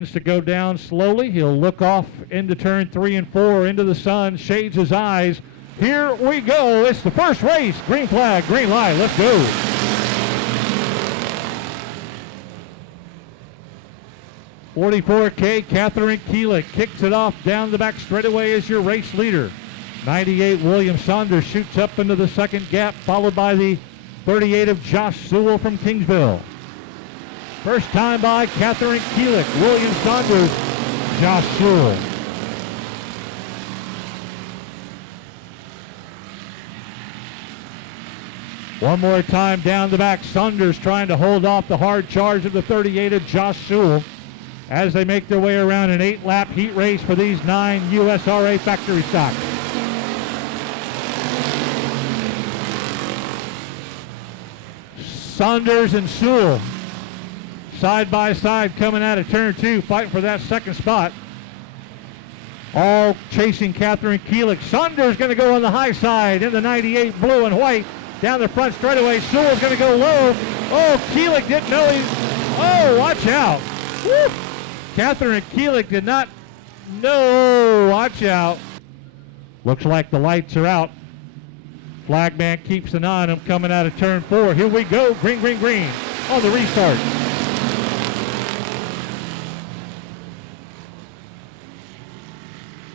To go down slowly. He'll look off into turn 3 and 4 into the sun, shades his eyes. Here we go. It's the first race. Green flag, green light. Let's go. .44K, Catherine Keelick kicks it off down the back straightaway as your race leader. 98 William Saunders shoots up into the second gap, followed by the 38 of Josh Sewell from Kingsville. First time by Catherine Keelick, William Saunders, Josh Sewell. One more time down the back, Saunders trying to hold off the hard charge of the 38 of Josh Sewell as they make their way around an 8-lap heat race for these 9 USRA factory stocks. Saunders and Sewell side by side coming out of turn 2, fighting for that second spot. All chasing Catherine Keelick. Saunders going to go on the high side in the 98 blue and white. Down the front straightaway, Sewell's going to go low. Oh, Keelick didn't know he... Oh, watch out. Woo. Catherine Keelick did not know. Watch out. Looks like the lights are out. Flagman keeps an eye on him coming out of turn 4. Here we go. Green, green, green on the restart.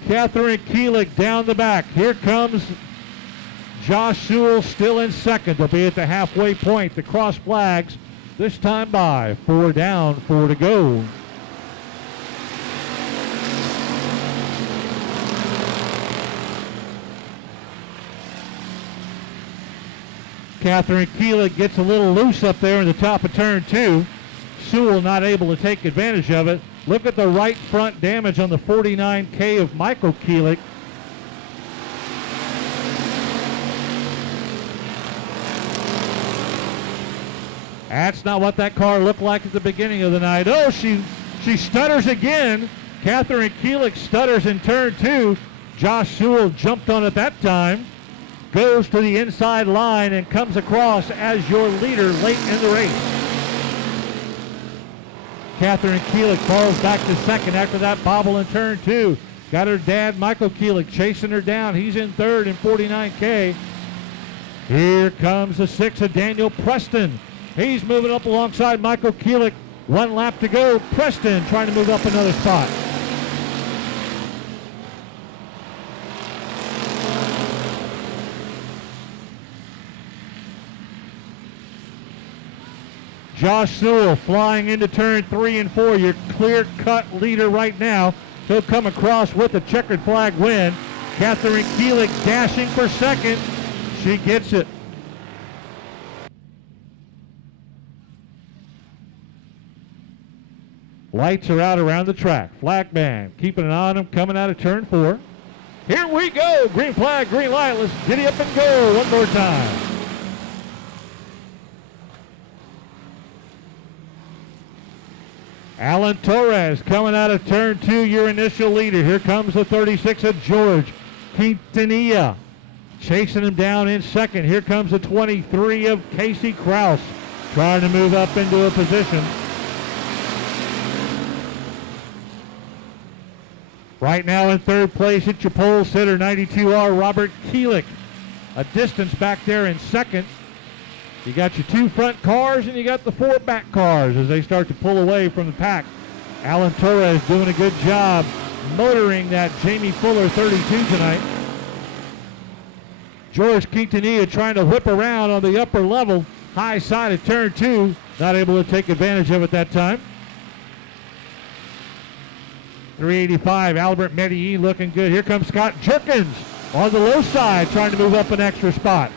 Catherine Keelick down the back. Here comes Josh Sewell still in second. They'll be at the halfway point. The cross flags this time by. 4 down, 4 to go. Catherine Keelick gets a little loose up there in the top of turn 2. Sewell not able to take advantage of it. Look at the right front damage on the 49K of Michael Keelick. That's not what that car looked like at the beginning of the night. Oh, she stutters again. Catherine Keelick stutters in turn 2. Josh Sewell jumped on it that time. Goes to the inside line and comes across as your leader late in the race. Catherine Keelick falls back to second after that bobble in turn 2. Got her dad, Michael Keelick, chasing her down. He's in third in 49K. Here comes the 6 of Daniel Preston. He's moving up alongside Michael Keelick. 1 lap to go. Preston trying to move up another spot. Josh Sewell flying into turn 3 and 4. Your clear-cut leader right now. He'll come across with a checkered flag win. Catherine Keelick dashing for second. She gets it. Lights are out around the track. Flagman keeping an eye on him coming out of turn 4. Here we go. Green flag, green light. Let's giddy up and go one more time. Alan Torres coming out of turn 2, your initial leader. Here comes the 36 of George Quintanilla. Chasing him down in second. Here comes the 23 of Casey Kraus. Trying to move up into a position. Right now in third place, it's your pole sitter, 92R Robert Keelick. A distance back there in second. You got your 2 front cars and you got the 4 back cars as they start to pull away from the pack. Alan Torres doing a good job motoring that Jamie Fuller 32 tonight. George Quintanilla trying to whip around on the upper level, high side of turn 2. Not able to take advantage of it that time. 385, Albert Medellin looking good. Here comes Scott Jerkins on the low side trying to move up an extra spot.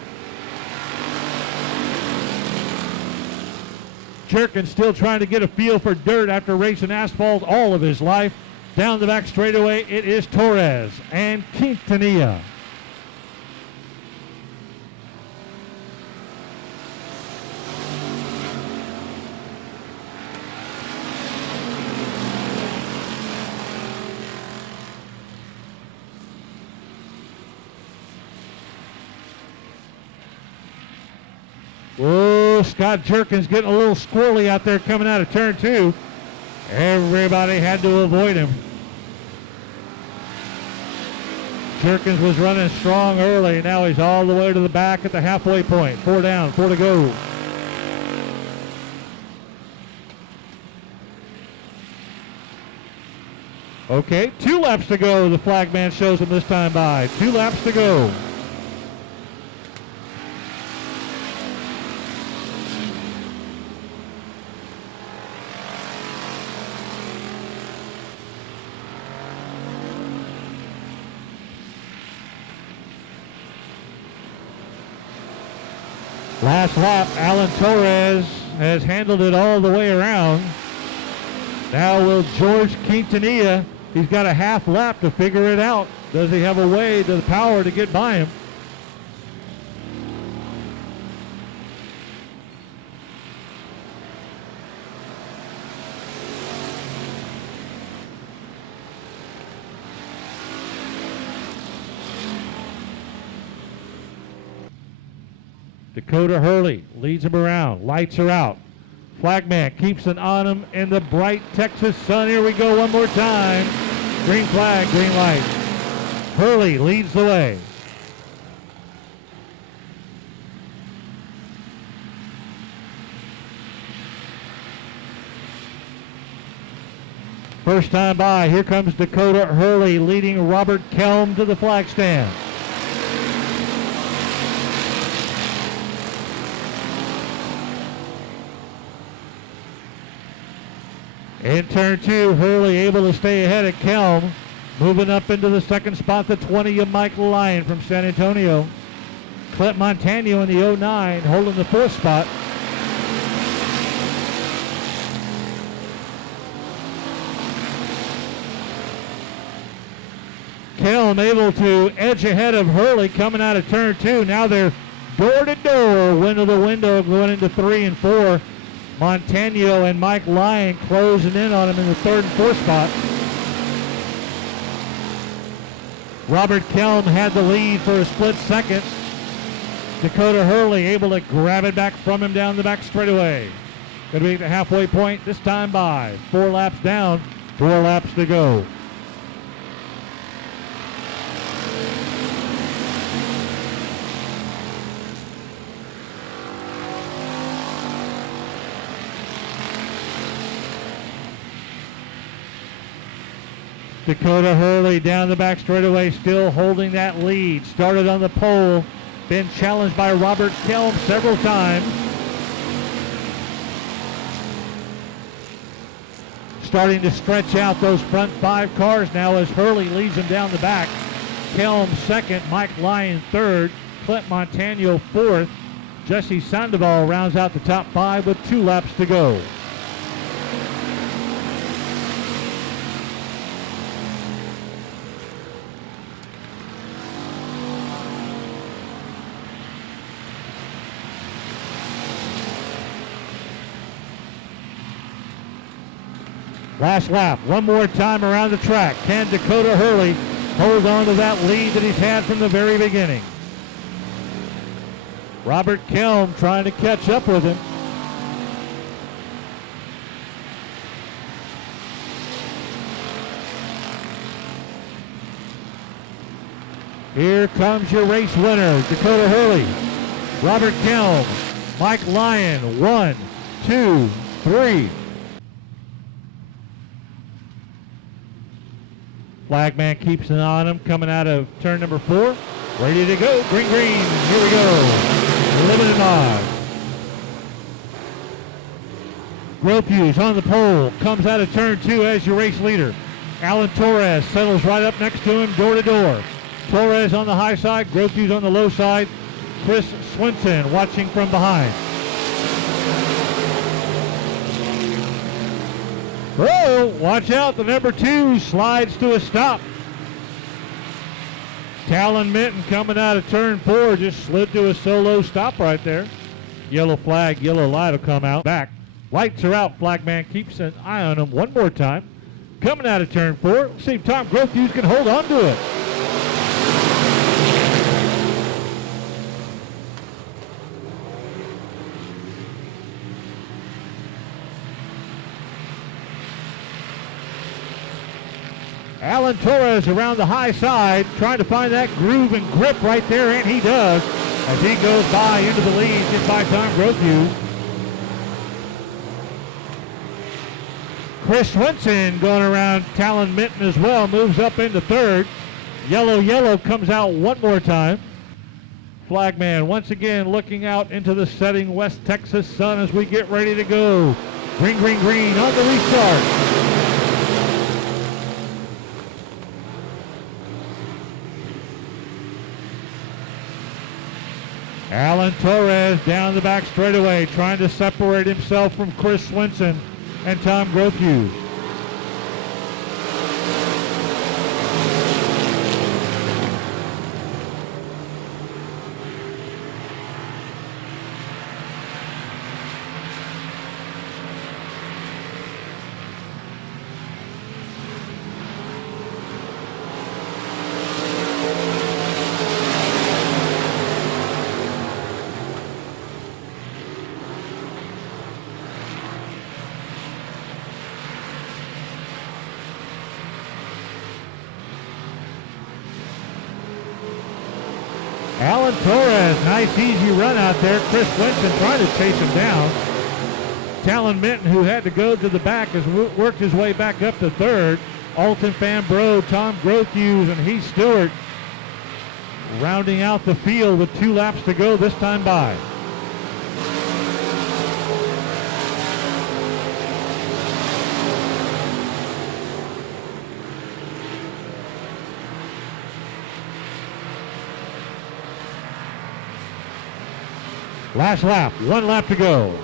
Jerkins still trying to get a feel for dirt after racing asphalt all of his life. Down the back straightaway, it is Torres and Quintanilla. Oh, Scott Jerkins getting a little squirrely out there coming out of turn 2. Everybody had to avoid him. Jerkins was running strong early. Now he's all the way to the back at the halfway point. 4 down, 4 to go. Okay, 2 laps to go. The flag man shows him this time by. 2 laps to go. Last lap, Alan Torres has handled it all the way around. Now will George Quintanilla, he's got a half lap to figure it out. Does he have a way to the power to get by him? Dakota Hurley leads him around. Lights are out. Flagman keeps an on him in the bright Texas sun. Here we go one more time. Green flag, green light. Hurley leads the way. First time by, here comes Dakota Hurley leading Robert Kelm to the flag stand. In turn 2, Hurley able to stay ahead of Kelm. Moving up into the second spot, the 20 of Mike Lyon from San Antonio. Clint Montano in the 09 holding the 4th spot. Kelm able to edge ahead of Hurley coming out of turn 2. Now they're door to door, window to window, going into 3 and 4. Montano and Mike Lyon closing in on him in the 3rd and 4th spot. Robert Kelm had the lead for a split second. Dakota Hurley able to grab it back from him down the back straightaway. Going to be at the halfway point this time by. 4 laps down, 4 laps to go. Dakota Hurley down the back straightaway, still holding that lead. Started on the pole, been challenged by Robert Kelm several times. Starting to stretch out those front 5 cars now as Hurley leads them down the back. Kelm 2nd, Mike Lyon 3rd, Clint Montano 4th. Jesse Sandoval rounds out the top 5 with 2 laps to go. Last lap, one more time around the track. Can Dakota Hurley hold on to that lead that he's had from the very beginning? Robert Kelm trying to catch up with him. Here comes your race winner, Dakota Hurley. Robert Kelm, Mike Lyon, 1, 2, 3. Flagman keeps an eye on him coming out of turn number 4. Ready to go. Green, green. Here we go. Limited mod. Grofuse on the pole. Comes out of turn 2 as your race leader. Alan Torres settles right up next to him, door to door. Torres on the high side. Grofuse on the low side. Chris Swinson watching from behind. Oh, watch out, the number 2 slides to a stop. Talon Minton coming out of turn 4 just slid to a solo stop right there. Yellow flag, yellow light will come out. Back. Lights are out. Flagman keeps an eye on him one more time. Coming out of turn 4. Let's see if Tom Grofuse can hold on to it. Alan Torres around the high side, trying to find that groove and grip right there, and he does as he goes by into the lead just by Tom Grothue. Chris Swenson going around Talon Minton as well, moves up into third. Yellow comes out one more time. Flagman once again looking out into the setting West Texas sun as we get ready to go. Green on the restart. Alan Torres down the back straightaway, trying to separate himself from Chris Swenson and Tom Grothue. Alan Torres, nice easy run out there. Chris Swenson trying to chase him down. Talon Minton, who had to go to the back, has worked his way back up to third. Alton Fambro, Tom Grothue, and Heath Stewart rounding out the field with 2 laps to go this time by. Last lap, 1 lap to go.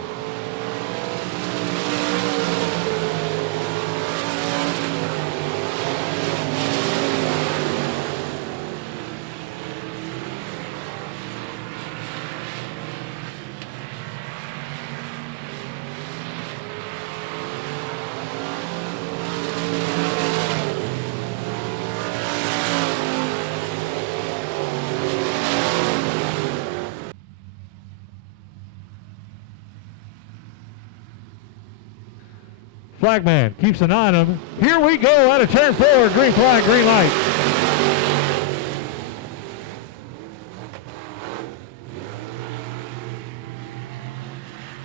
Flagman keeps an eye on him. Here we go out of turn 4. Green flag, green light.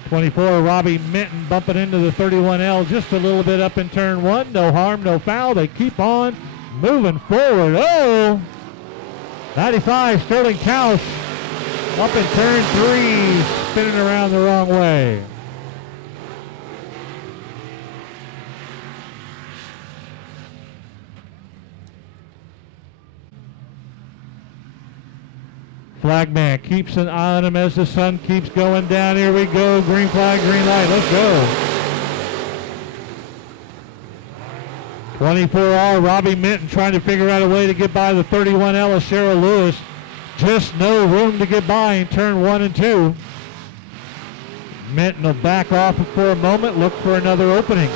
'24 Robbie Minton bumping into the 31L just a little bit up in turn 1. No harm, no foul. They keep on moving forward. Oh! 95 Sterling Tausch up in turn 3, spinning around the wrong way. Flagman keeps an eye on him as the sun keeps going down. Here we go. Green flag, green light. Let's go. 24R Robbie Minton trying to figure out a way to get by the 31L of Cheryl Lewis. Just no room to get by in turn 1 and 2. Minton will back off for a moment, look for another opening.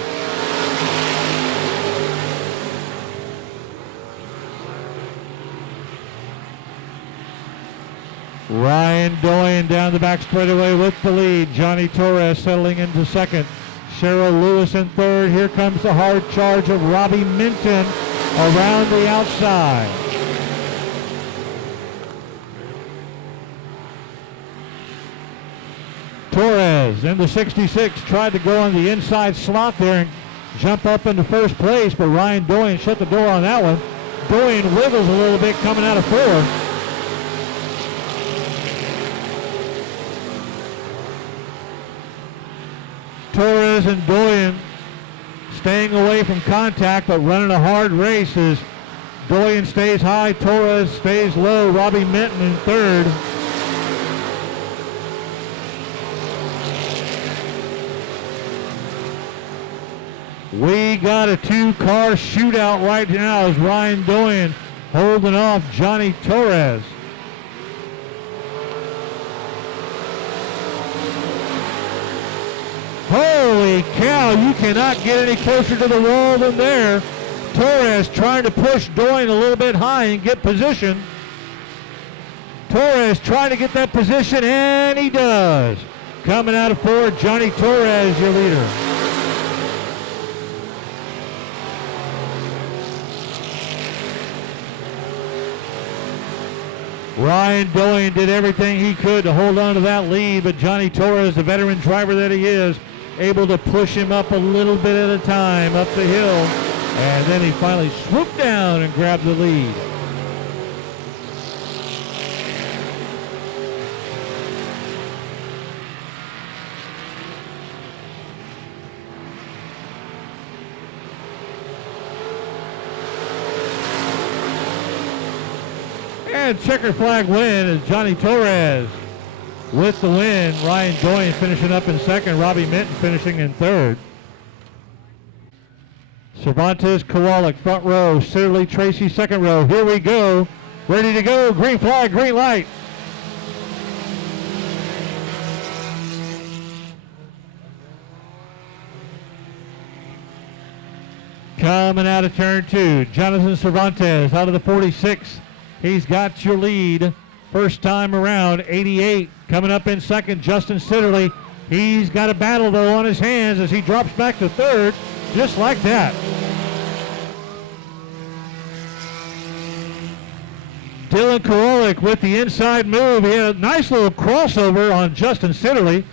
Ryan Doyen down the back straightaway with the lead. Johnny Torres settling into second. Cheryl Lewis in third. Here comes the hard charge of Robbie Minton around the outside. Torres in the 66 tried to go on the inside slot there and jump up into first place, but Ryan Doyen shut the door on that one. Doyen wiggles a little bit coming out of 4. Torres and Doyen staying away from contact, but running a hard race as Doyen stays high, Torres stays low. Robbie Minton in third. We got a 2-car shootout right now as Ryan Doyen holding off Johnny Torres. Holy cow, you cannot get any closer to the wall than there. Torres trying to push Doyen a little bit high and get position. Torres trying to get that position, and he does. Coming out of 4, Johnny Torres, your leader. Ryan Doyen did everything he could to hold on to that lead, but Johnny Torres, the veteran driver that he is, able to push him up a little bit at a time up the hill, and then he finally swooped down and grabbed the lead. And checker flag win is Johnny Torres with the win. Ryan Doyen finishing up in second. Robbie Minton finishing in third. Cervantes, Kowalik, front row. Sitterly, Tracy, second row. Here we go. Ready to go. Green flag, green light. Coming out of turn 2, Jonathan Cervantes out of the 46. He's got your lead first time around. 88 coming up in second, Justin Sitterly. He's got a battle though on his hands as he drops back to third, just like that. Dylan Kowalik with the inside move. He had a nice little crossover on Justin Sitterly.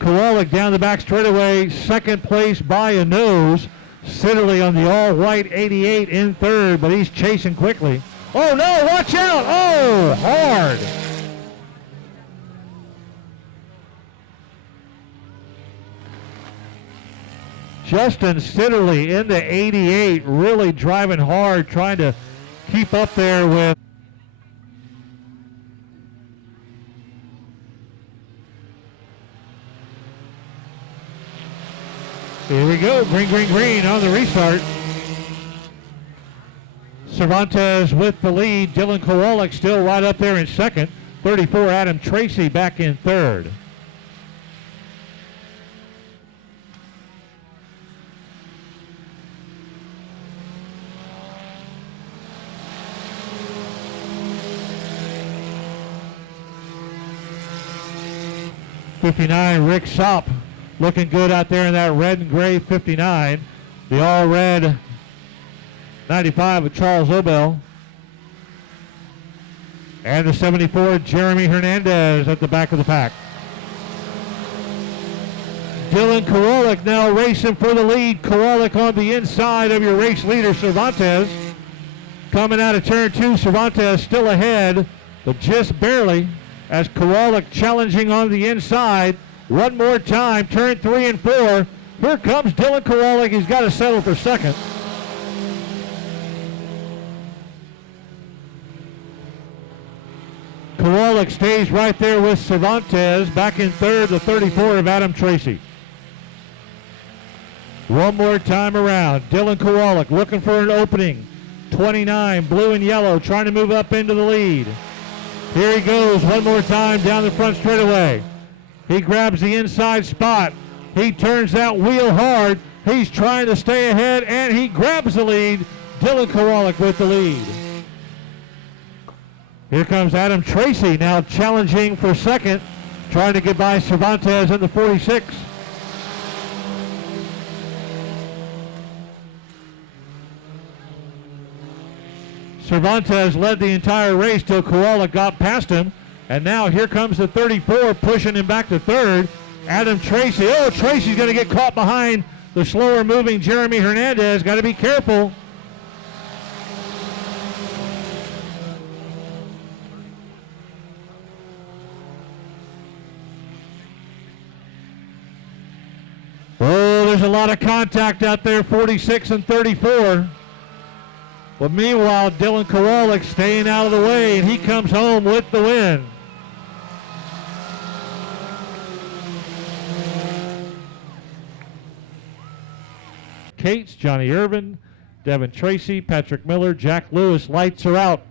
Kowalik down the back straightaway, second place by a nose. Sitterly on the all-white 88 in third, but he's chasing quickly. Oh no, watch out! Oh, hard. Justin Sitterly in the 88, really driving hard, trying to keep up there with. Here we go, green, green, green on the restart. Cervantes with the lead. Dylan Kowalik still right up there in second. 34, Adam Tracy back in third. '59, Rick Sopp looking good out there in that red and gray 59. The all red 95 with Charles Obel. And the 74, Jeremy Hernandez at the back of the pack. Dylan Kowalik now racing for the lead. Kowalik on the inside of your race leader, Cervantes. Coming out of turn 2, Cervantes still ahead, but just barely, as Kowalik challenging on the inside. One more time, turn 3 and 4. Here comes Dylan Kowalik. He's got to settle for second. Kowalik stays right there with Cervantes. Back in third, the 34 of Adam Tracy. One more time around. Dylan Kowalik looking for an opening. 29, blue and yellow, trying to move up into the lead. Here he goes one more time down the front straightaway. He grabs the inside spot. He turns that wheel hard. He's trying to stay ahead, and he grabs the lead. Dylan Kowalik with the lead. Here comes Adam Tracy now challenging for second, trying to get by Cervantes in the 46. Cervantes led the entire race till Kowalik got past him, and now here comes the 34 pushing him back to third. Adam Tracy, oh, Tracy's going to get caught behind the slower moving Jeremy Hernandez. Got to be careful. Oh, there's a lot of contact out there, 46 and 34. But meanwhile, Dylan Kowalik staying out of the way, and he comes home with the win. Cates, Johnny Irvin, Devin Tracy, Patrick Miller, Jack Lewis. Lights are out.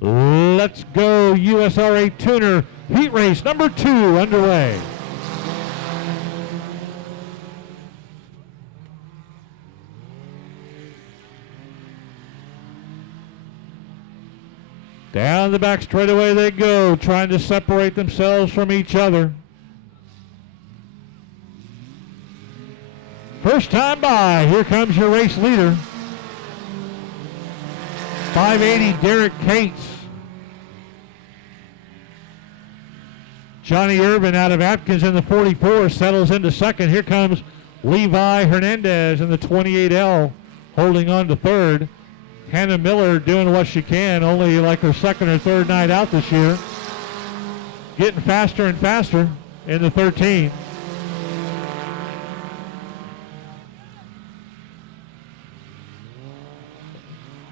Let's go USRA Tuner Heat Race number 2 underway. Down the back straightaway they go, trying to separate themselves from each other. First time by, here comes your race leader. 580 Derek Cates. Johnny Irvin out of Atkins in the 44 settles into second. Here comes Levi Hernandez in the 28L holding on to third. Hannah Miller doing what she can, only like her second or third night out this year. Getting faster and faster in the 13.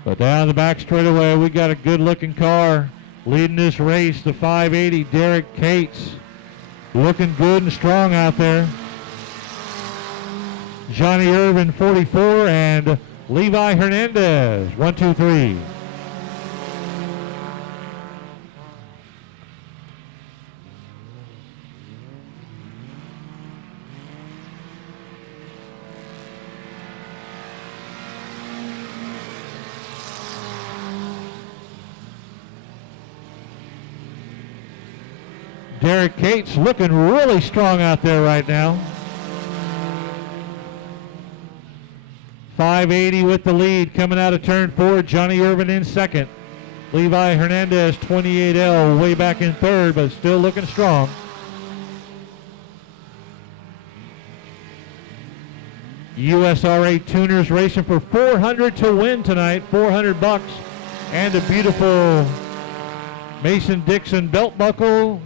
But down the back straightaway, we got a good-looking car leading this race, the 580, Derek Cates. Looking good and strong out there. Johnny Irvin, 44, and Levi Hernandez, 1, 2, 3. Derek Cates looking really strong out there right now. 580 with the lead coming out of turn 4. Johnny Irvin in second. Levi Hernandez, 28L, way back in third, but still looking strong. USRA Tuners racing for $400 to win tonight, $400, and a beautiful Mason-Dixon belt buckle.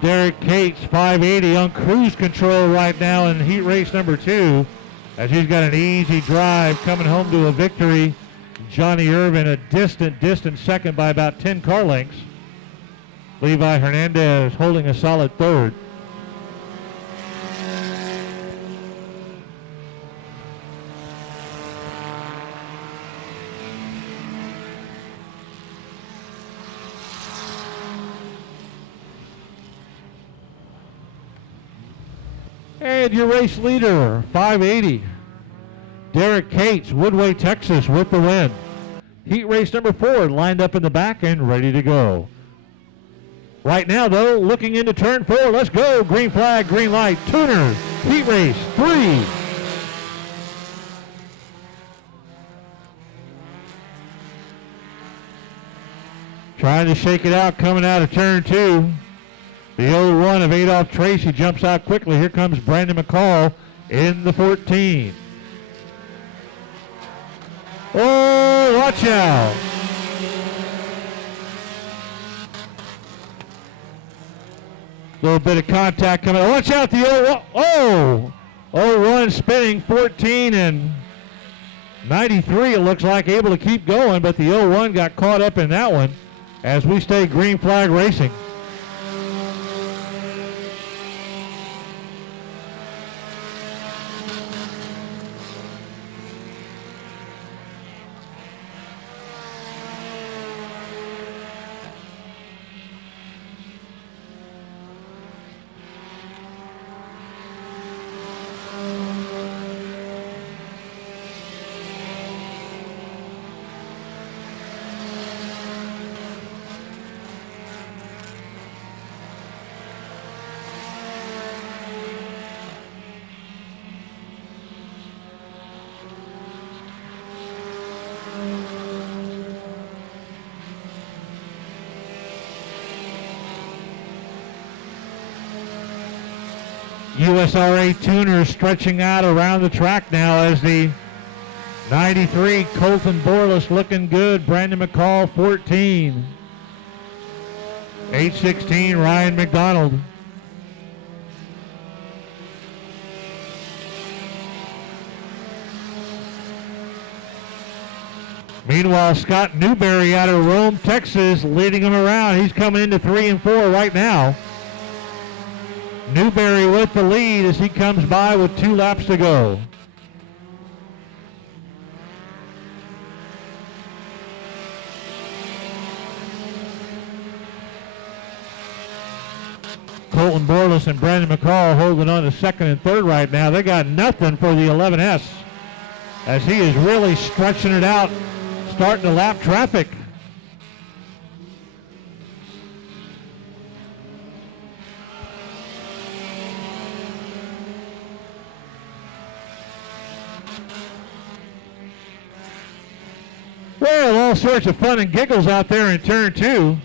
Derek Cates, 580, on cruise control right now in heat race number 2, as he's got an easy drive coming home to a victory. Johnny Irvin a distant second by about 10 car lengths. Levi Hernandez holding a solid third. And your race leader, 580, Derek Cates, Woodway, Texas, with the win. Heat race number 4 lined up in the back and ready to go. Right now, though, looking into turn 4. Let's go. Green flag, green light. Tuners, heat race 3. Trying to shake it out coming out of turn 2. The 0-1 of Adolph Tracy jumps out quickly. Here comes Brandon McCall in the 14. Oh, watch out. Little bit of contact coming. Watch out, the 0-1. Oh, 0-1 spinning, 14 and 93. It looks like able to keep going, but the 0-1 got caught up in that one as we stay green flag racing. USRA Tuners stretching out around the track now as the 93 Colton Borlas looking good. Brandon McCall 14. 816 Ryan McDonald. Meanwhile, Scott Newberry out of Rome, Texas, leading him around. He's coming into 3 and 4 right now. Newberry with the lead as he comes by with 2 laps to go. Colton Borlas and Brandon McCall holding on to second and third right now. They got nothing for the 11S as he is really stretching it out, starting to lap traffic. Well, all sorts of fun and giggles out there in turn 2.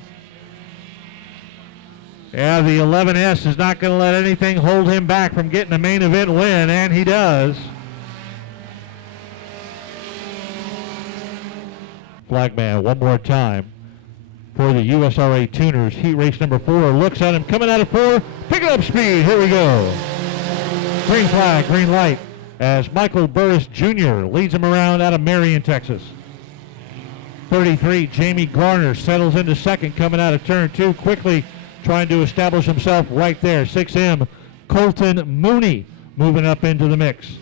Yeah, the 11S is not going to let anything hold him back from getting a main event win, and he does. Flagman one more time for the USRA Tuners. Heat race number 4 looks at him coming out of 4, picking up speed. Here we go. Green flag, green light, as Michael Burris Jr. leads him around out of Marion, Texas. 33, Jamie Garner settles into second coming out of turn 2, quickly trying to establish himself right there. 6M, Colton Mooney moving up into the mix.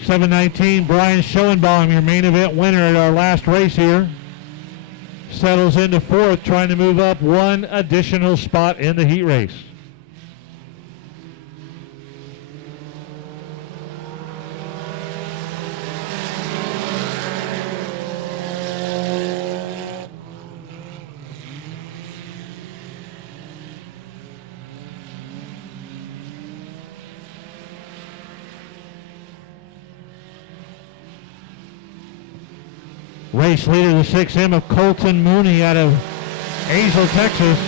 $719, Brian Schoenbaum, your main event winner at our last race here, settles into 4th, trying to move up one additional spot in the heat race. Race leader, the 6M of Colton Mooney out of Azle, Texas.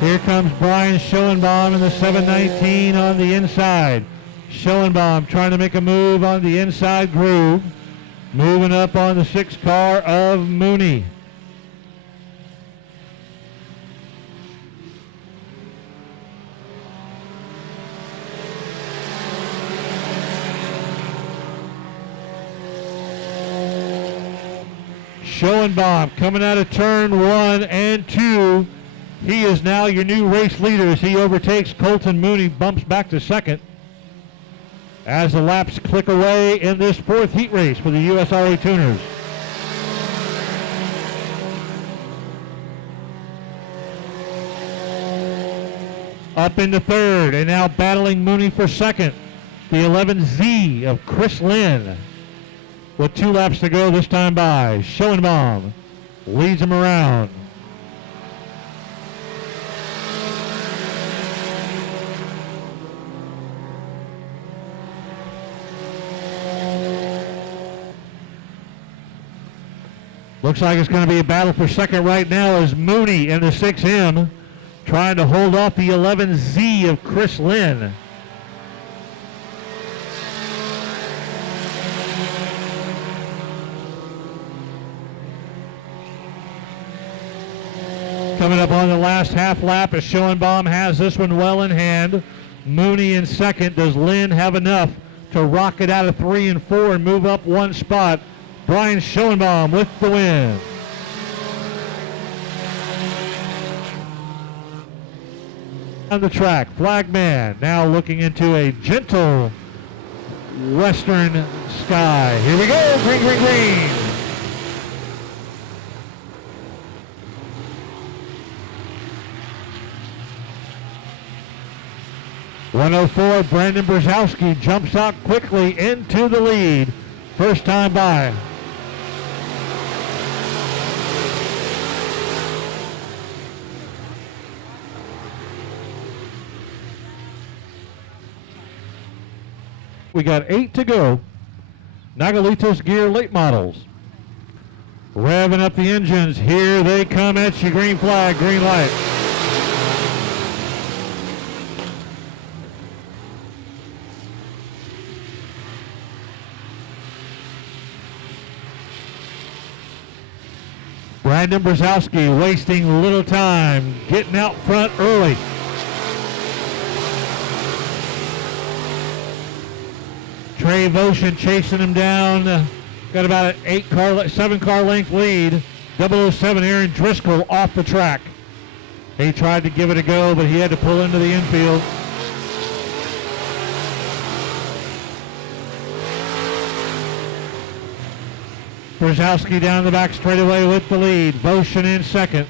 Here comes Brian Schoenbaum in the 719 on the inside. Schoenbaum trying to make a move on the inside groove. Moving up on the 6 car of Mooney. Schoenbaum coming out of turn 1 and 2. He is now your new race leader as he overtakes Colton Mooney, bumps back to second. As the laps click away in this 4th heat race for the USRA Tuners. Up into 3rd and now battling Mooney for 2nd. The 11Z of Chris Lynn. With 2 laps to go this time by. Schoenbaum leads him around. Looks like it's going to be a battle for second right now as Mooney in the 6M trying to hold off the 11Z of Chris Lynn. Coming up on the last half lap as Schoenbaum has this one well in hand. Mooney in second. Does Lynn have enough to rock it out of 3 and 4 and move up one spot? Brian Schoenbaum with the win. On the track, Flagman now looking into a gentle western sky. Here we go, green, green, green. .104, Brandon Brzezowski jumps out quickly into the lead. First time by. We got 8 to go. Nagalitos Gear late models. Revving up the engines. Here they come at you. Green flag, green light. Brandon Brzezowski wasting little time, getting out front early. Trey Votion chasing him down. Got about an 7 car length lead. 007 Aaron Driscoll off the track. He tried to give it a go, but he had to pull into the infield. Brzezowski down the back straightaway with the lead. Votion in second.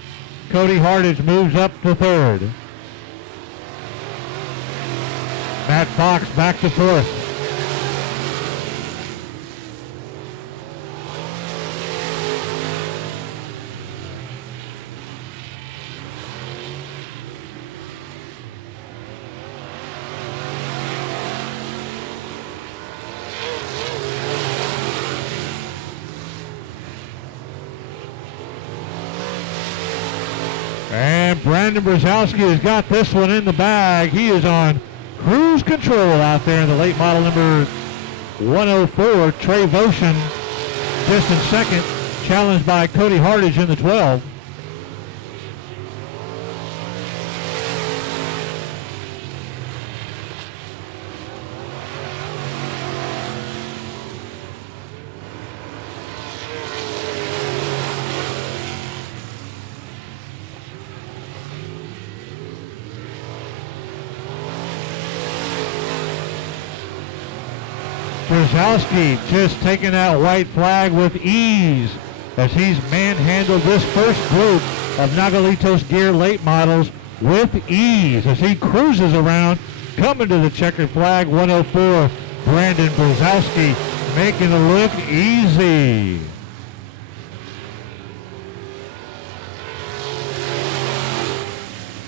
Cody Hardage moves up to third. Matt Fox back to fourth. And Brandon Brzezowski has got this one in the bag. He is on cruise control out there in the late model number 104. Trey Voshin just in second, challenged by Cody Hardage in the 12. Brzezowski just taking that white flag with ease as he's manhandled this first group of Nagalitos Gear late models with ease as he cruises around, coming to the checkered flag. 104, Brandon Brzezowski making it look easy.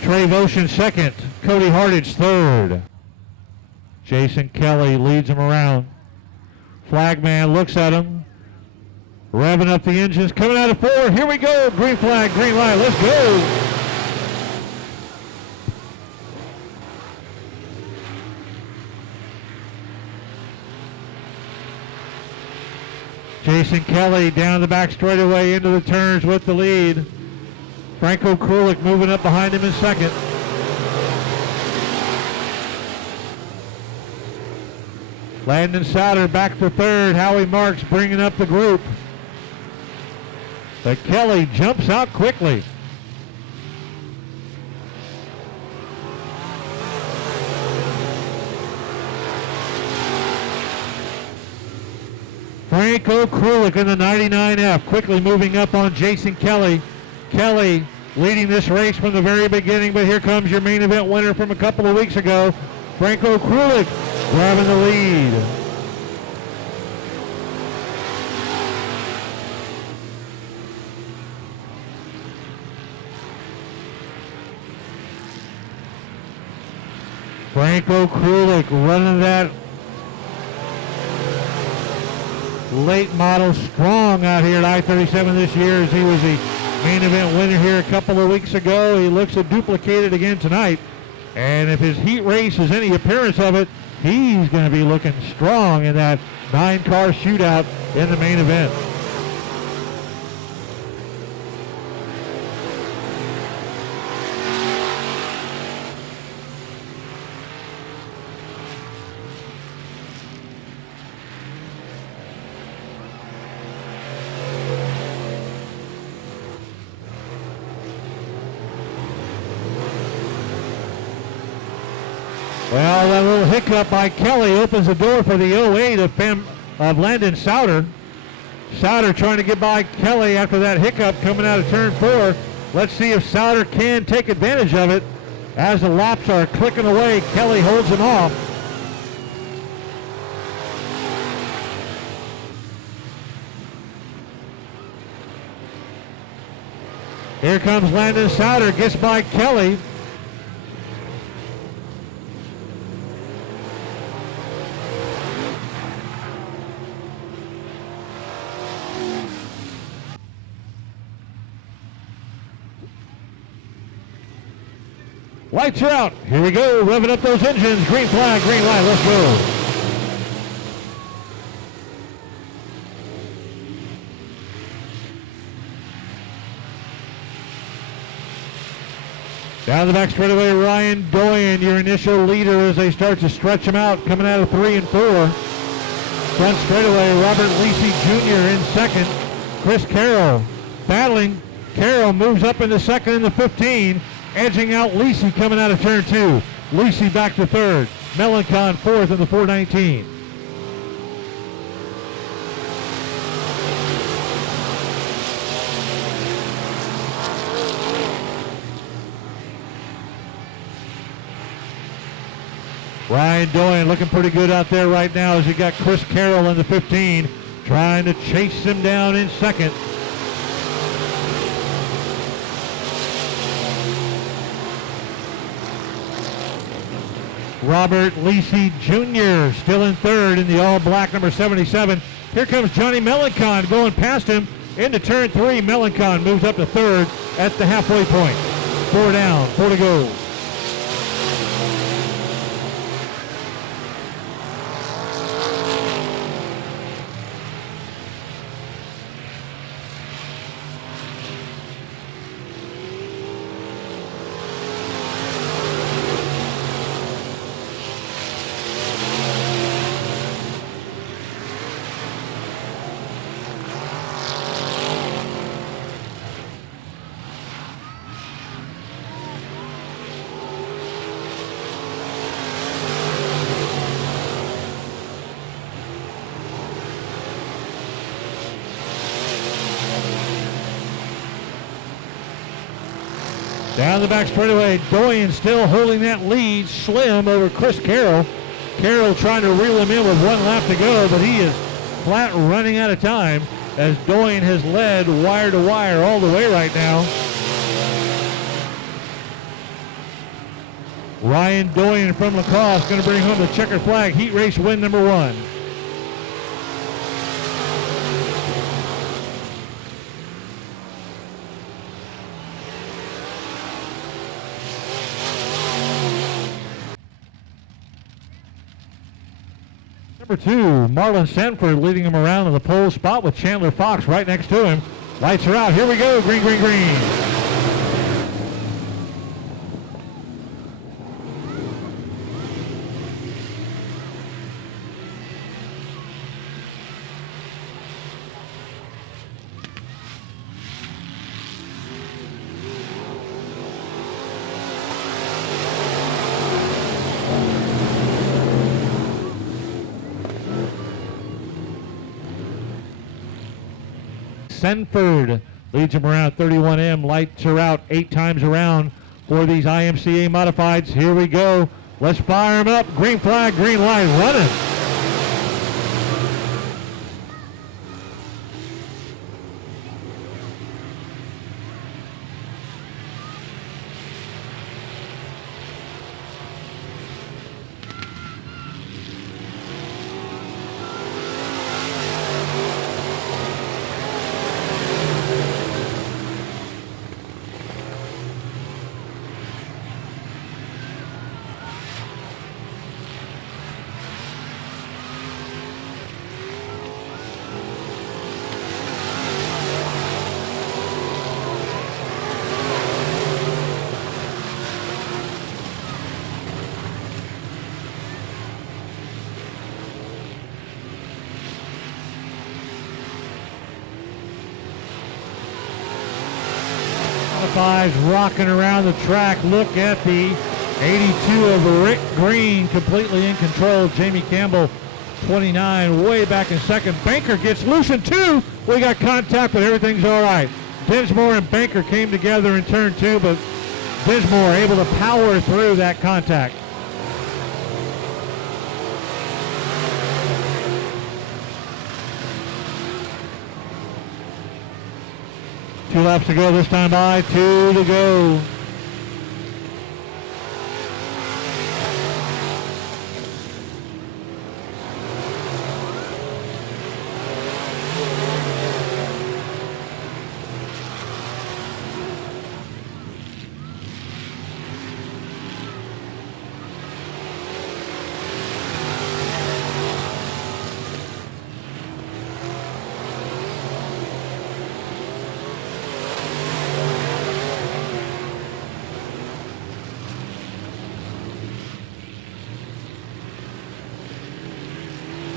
Trey Voshin second, Cody Hardage third. Jason Kelly leads him around. Flagman looks at him, revving up the engines, coming out of four. Here we go, green flag, green light, let's go. Jason Kelly down the back straightaway into the turns with the lead. Franco Krulik moving up behind him in second. Landon Souter back to third. Howie Marks bringing up the group. But Kelly jumps out quickly. Franco Krulik in the 99F, quickly moving up on Jason Kelly. Kelly leading this race from the very beginning, but here comes your main event winner from a couple of weeks ago. Franco Krulik grabbing the lead. Franco Krulik running that late model strong out here at I-37 this year, as he was the main event winner here a couple of weeks ago. He looks to duplicate it again tonight. And if his heat race is any appearance of it, he's going to be looking strong in that 9-car shootout in the main event. Well, that little hiccup by Kelly opens the door for the 08 of Landon Souter. Souter trying to get by Kelly after that hiccup coming out of turn 4. Let's see if Souter can take advantage of it. As the laps are clicking away, Kelly holds him off. Here comes Landon Souter, gets by Kelly. Lights are out. Here we go. Revving up those engines. Green flag, green light. Let's go. Down the back straightaway, Ryan Doyen, your initial leader as they start to stretch him out, coming out of 3 and 4. Front straightaway, Robert Lisi Jr. in second. Chris Carroll battling. Carroll moves up into second in the 15. Edging out Lisi coming out of turn 2. Lisi back to third. Melancon fourth in the 419. Ryan Doyen looking pretty good out there right now as you got Chris Carroll in the 15 trying to chase him down in second. Robert Lisi Jr. still in third in the all-black number 77. Here comes Johnny Melancon going past him into turn 3. Melancon moves up to third at the halfway point. 4 down, 4 to go. Down the back straightaway, Doyen still holding that lead slim over Chris Carroll. Carroll trying to reel him in with 1 lap to go, but he is flat running out of time as Doyen has led wire to wire all the way right now. Ryan Doyen from Lacrosse going to bring home the checkered flag heat race win number 1. Number 2, Marlon Sanford leading him around in the pole spot with Chandler Fox right next to him. Lights are out. Here we go. Green, green, green. Sanford leads him around 31M. Lights are out 8 times around for these IMCA modifieds. Here we go. Let's fire him up. Green flag, green light, running. Fives rocking around the track. Look at the 82 of Rick Green completely in control. Jamie Campbell 29 way back in second. Banker gets loose in 2. We got contact, but everything's all right. Dinsmore and Banker came together in turn 2, but Dinsmore able to power through that contact. Two laps to go this time by, 2 to go.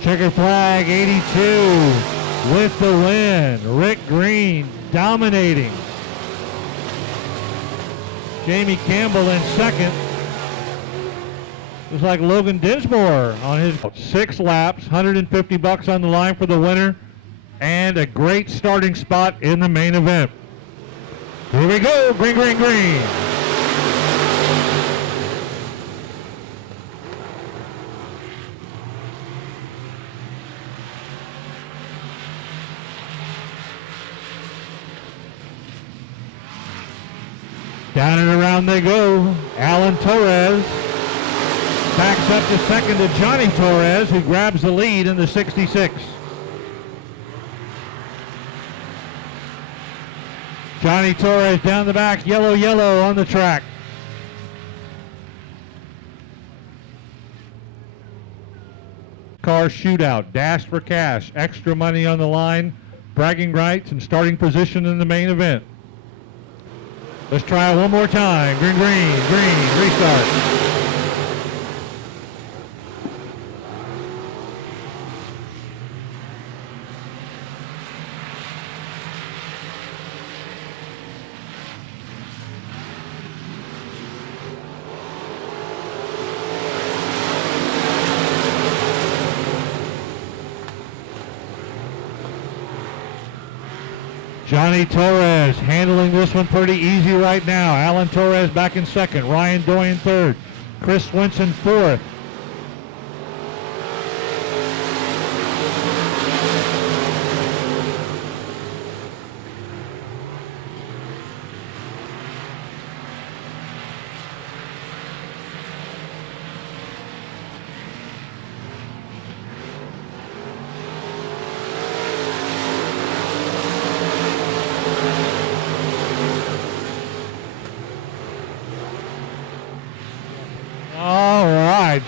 Checker flag, 82 with the win. Rick Green dominating. Jamie Campbell in second. Looks like Logan Dinsmore on his 6 laps, $150 on the line for the winner, and a great starting spot in the main event. Here we go, green, green, green. Down and around they go. Alan Torres backs up to second to Johnny Torres, who grabs the lead in the 66. Johnny Torres down the back, yellow on the track. Car shootout, dash for cash, extra money on the line, bragging rights, and starting position in the main event. Let's try it one more time. Green, restart. Johnny Torres handling this one pretty easy right now. Alan Torres back in second. Ryan Doyen third. Chris Swinson fourth.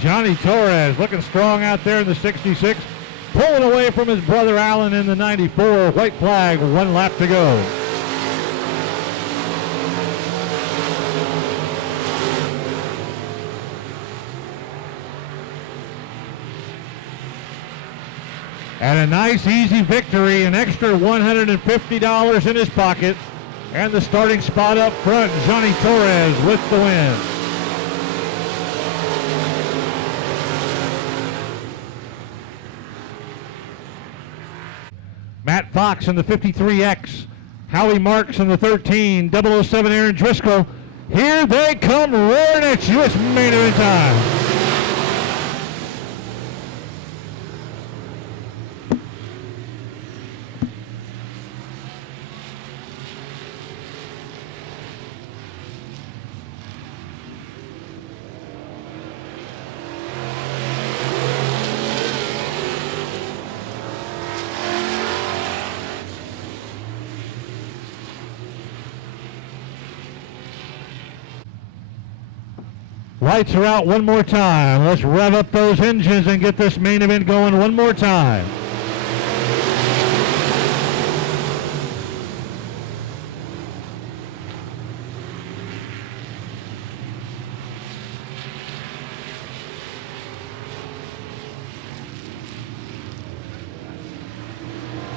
Johnny Torres looking strong out there in the 66, pulling away from his brother Alan in the 94. White flag, one lap to go. And a nice easy victory, an extra $150 in his pocket, and the starting spot up front, Johnny Torres with the win. Matt Fox in the 53X. Howie Marks in the 13. 007 Aaron Driscoll. Here they come roaring at you. It's main event time. Lights are out one more time. Let's rev up those engines and get this main event going one more time.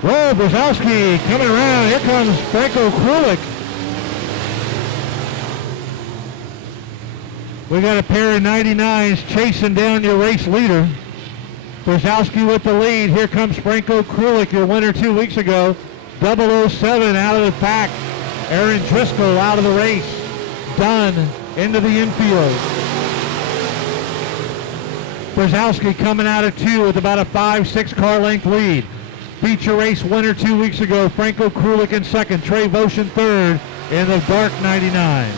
Whoa, Brzezowski coming around. Here comes Franco Krulik. We got a pair of 99s chasing down your race leader. Brzezowski with the lead. Here comes Franco Krulik, your winner 2 weeks ago. 007 out of the pack. Aaron Driscoll out of the race. Dunn into the infield. Brzezowski coming out of 2 with about a 5-6 car length lead. Feature race winner 2 weeks ago. Franco Krulik in second. Trey Voshin third in the dark 99.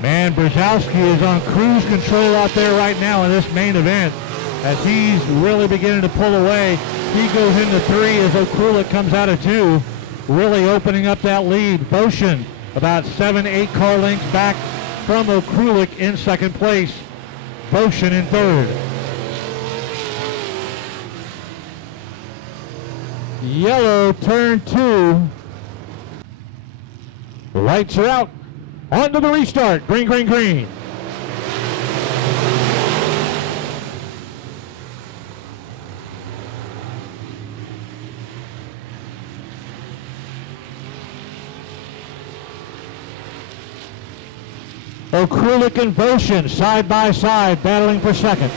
Man, Brzezowski is on cruise control out there right now in this main event as he's really beginning to pull away. He goes into 3 as O'Krulik comes out of 2, really opening up that lead. Voshin about 7-8 car lengths back from O'Krulik in second place. Voshin in third. Yellow turn 2. The lights are out. On to the restart. Green. O'Krulik and Voshin side by side battling for second.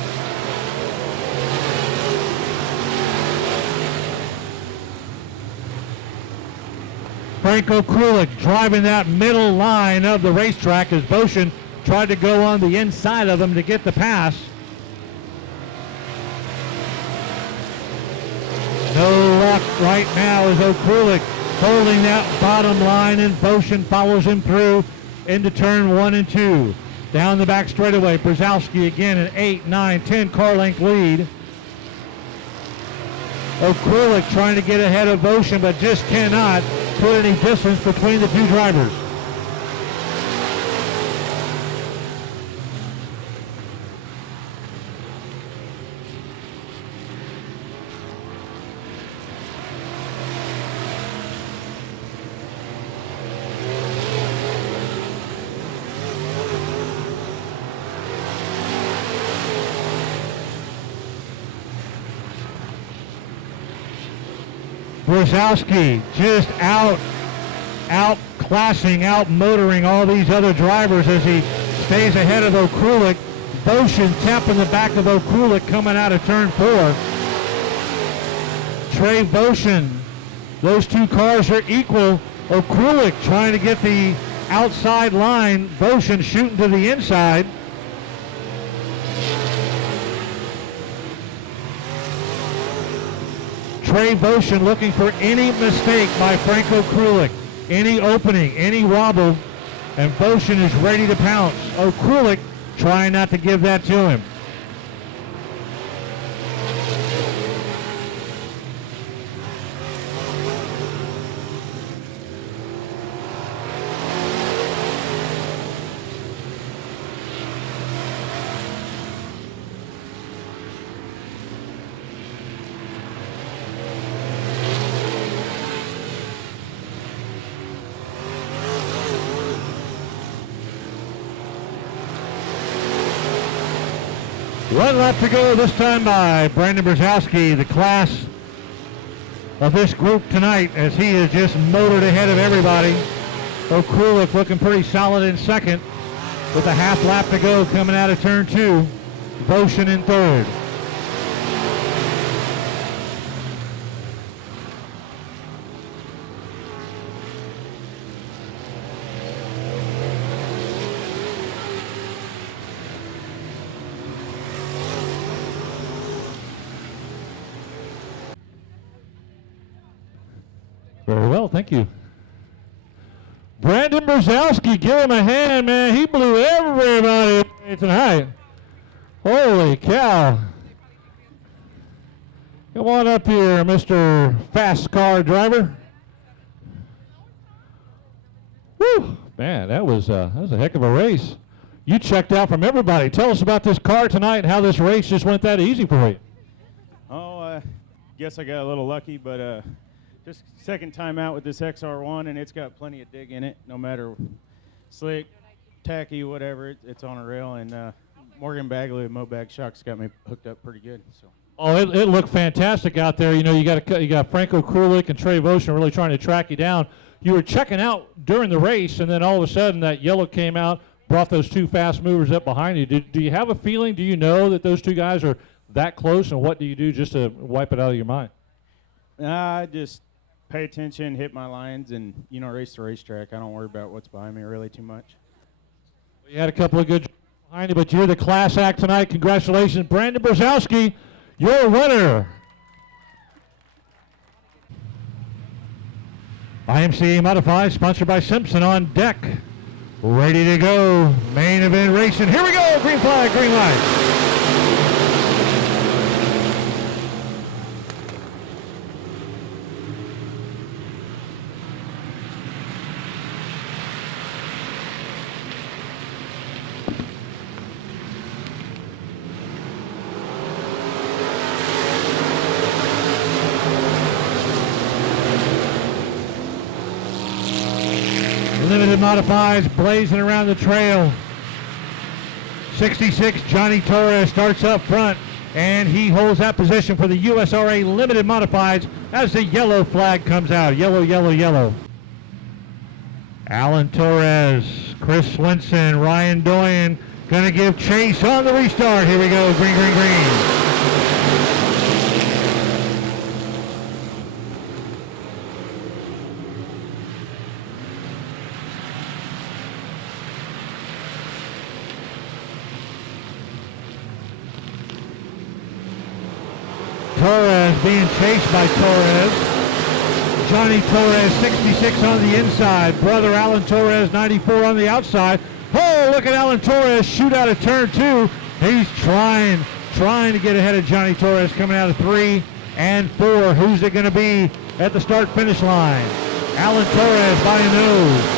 Franco Krulik driving that middle line of the racetrack as Boshin tried to go on the inside of him to get the pass. No luck right now as O'Krulik holding that bottom line, and Boshin follows him through into turn 1 and 2. Down the back straightaway, Brzezowski again an 8, 9, 10 car length lead. O'Krulik trying to get ahead of Boshin, but just cannot put any distance between the two drivers. Brzezowski just out-classing, out-motoring all these other drivers as he stays ahead of O'Krulik. Boshin tapping the back of O'Krulik coming out of turn 4. Trey Boshin, those two cars are equal. O'Krulik trying to get the outside line. Boshin shooting to the inside. Trey Boshin looking for any mistake by Franco Krulik, any opening, any wobble, and Boshin is ready to pounce. Krulik trying not to give that to him. One lap to go, this time by Brandon Brzezowski, the class of this group tonight, as he has just motored ahead of everybody. Krulik looking pretty solid in second with a half lap to go coming out of turn 2. Boshin in third. Very well, thank you. Brandon Brzezowski, give him a hand, man. He blew everybody away tonight. Holy cow. Come on up here, Mr. Fast Car Driver. Woo, man, that was a heck of a race. You checked out from everybody. Tell us about this car tonight and how this race just went that easy for you. Oh, I guess I got a little lucky, but just second time out with this XR1, and it's got plenty of dig in it, no matter slick, tacky, whatever, it's on a rail, and Morgan Bagley with Mobag Shocks got me hooked up pretty good. So. Oh, it looked fantastic out there. You know, you got Franco Krulik and Trey Boshin really trying to track you down. You were checking out during the race, and then all of a sudden that yellow came out, brought those two fast movers up behind you. Do you have a feeling, do you know that those two guys are that close, and what do you do just to wipe it out of your mind? I just pay attention, hit my lines, and, race the racetrack. I don't worry about what's behind me really too much. You had a couple of good behind you, but you're the class act tonight. Congratulations, Brandon Brzezowski, your winner. IMCA Modified, sponsored by Simpson, on deck. Ready to go. Main event racing. Here we go. Green flag, green light. Limited Modifieds blazing around the trail. 66 Johnny Torres starts up front, and he holds that position for the USRA Limited Modifieds as the yellow flag comes out. Yellow, yellow, yellow. Alan Torres, Chris Swenson, Ryan Doyen going to give chase on the restart. Here we go. Green, green, green. Torres being chased by Torres. Johnny Torres, 66 on the inside. Brother Alan Torres, 94 on the outside. Oh, look at Alan Torres shoot out of turn 2. He's trying to get ahead of Johnny Torres coming out of 3 and 4. Who's it going to be at the start-finish line? Alan Torres by a nose.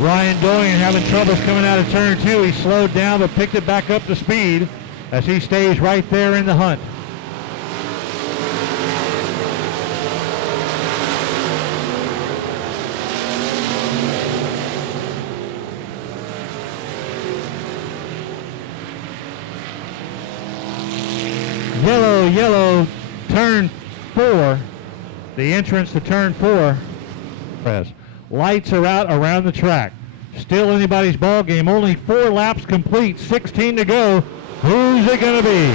Ryan Doyen having troubles coming out of turn 2. He slowed down but picked it back up to speed as he stays right there in the hunt. Yellow, turn 4. The entrance to turn 4. Lights are out around the track. Still anybody's ball game. Only 4 laps complete. 16 to go. Who's it going to be?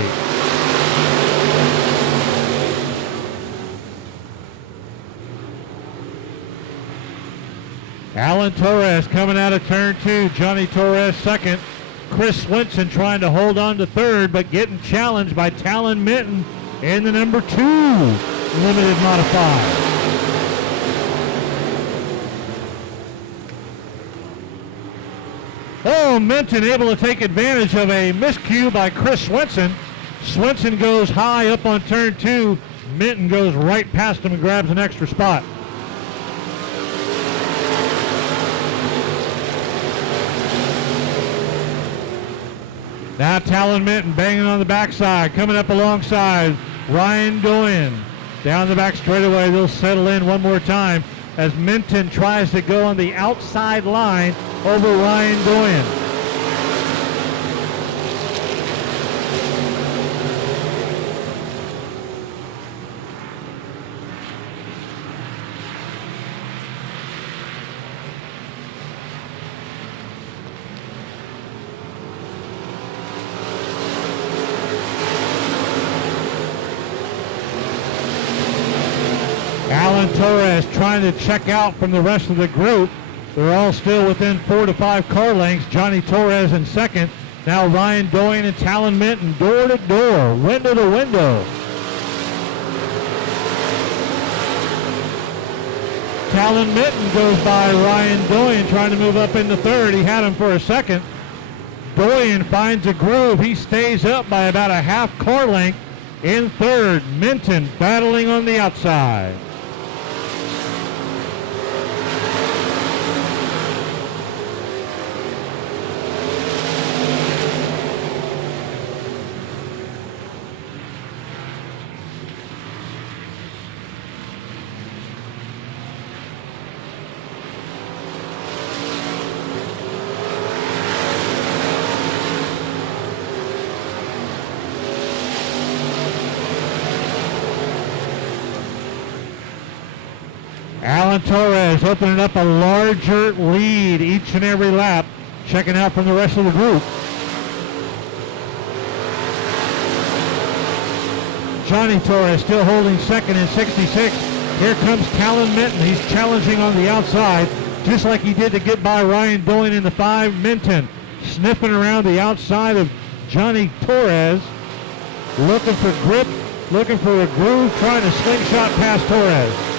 Alan Torres coming out of turn 2. Johnny Torres second. Chris Swenson trying to hold on to third, but getting challenged by Talon Minton in the number 2 limited modified. Oh, Minton able to take advantage of a miscue by Chris Swenson. Swenson goes high up on turn 2. Minton goes right past him and grabs an extra spot. Now Talon Minton banging on the backside, coming up alongside Ryan Doyen. Down the back straightaway, they'll settle in one more time as Minton tries to go on the outside line over Ryan Doyen. Torres trying to check out from the rest of the group. They're all still within 4 to 5 car lengths. Johnny Torres in second. Now Ryan Doyen and Talon Minton door to door, window to window. Talon Minton goes by Ryan Doyen trying to move up into third. He had him for a second. Doyen finds a groove. He stays up by about a half car length in third. Minton battling on the outside. Alan Torres opening up a larger lead each and every lap, checking out from the rest of the group. Johnny Torres still holding second in 66. Here comes Talon Minton. He's challenging on the outside, just like he did to get by Ryan Doyen in the 5. Minton sniffing around the outside of Johnny Torres, looking for grip, looking for a groove, trying to slingshot past Torres.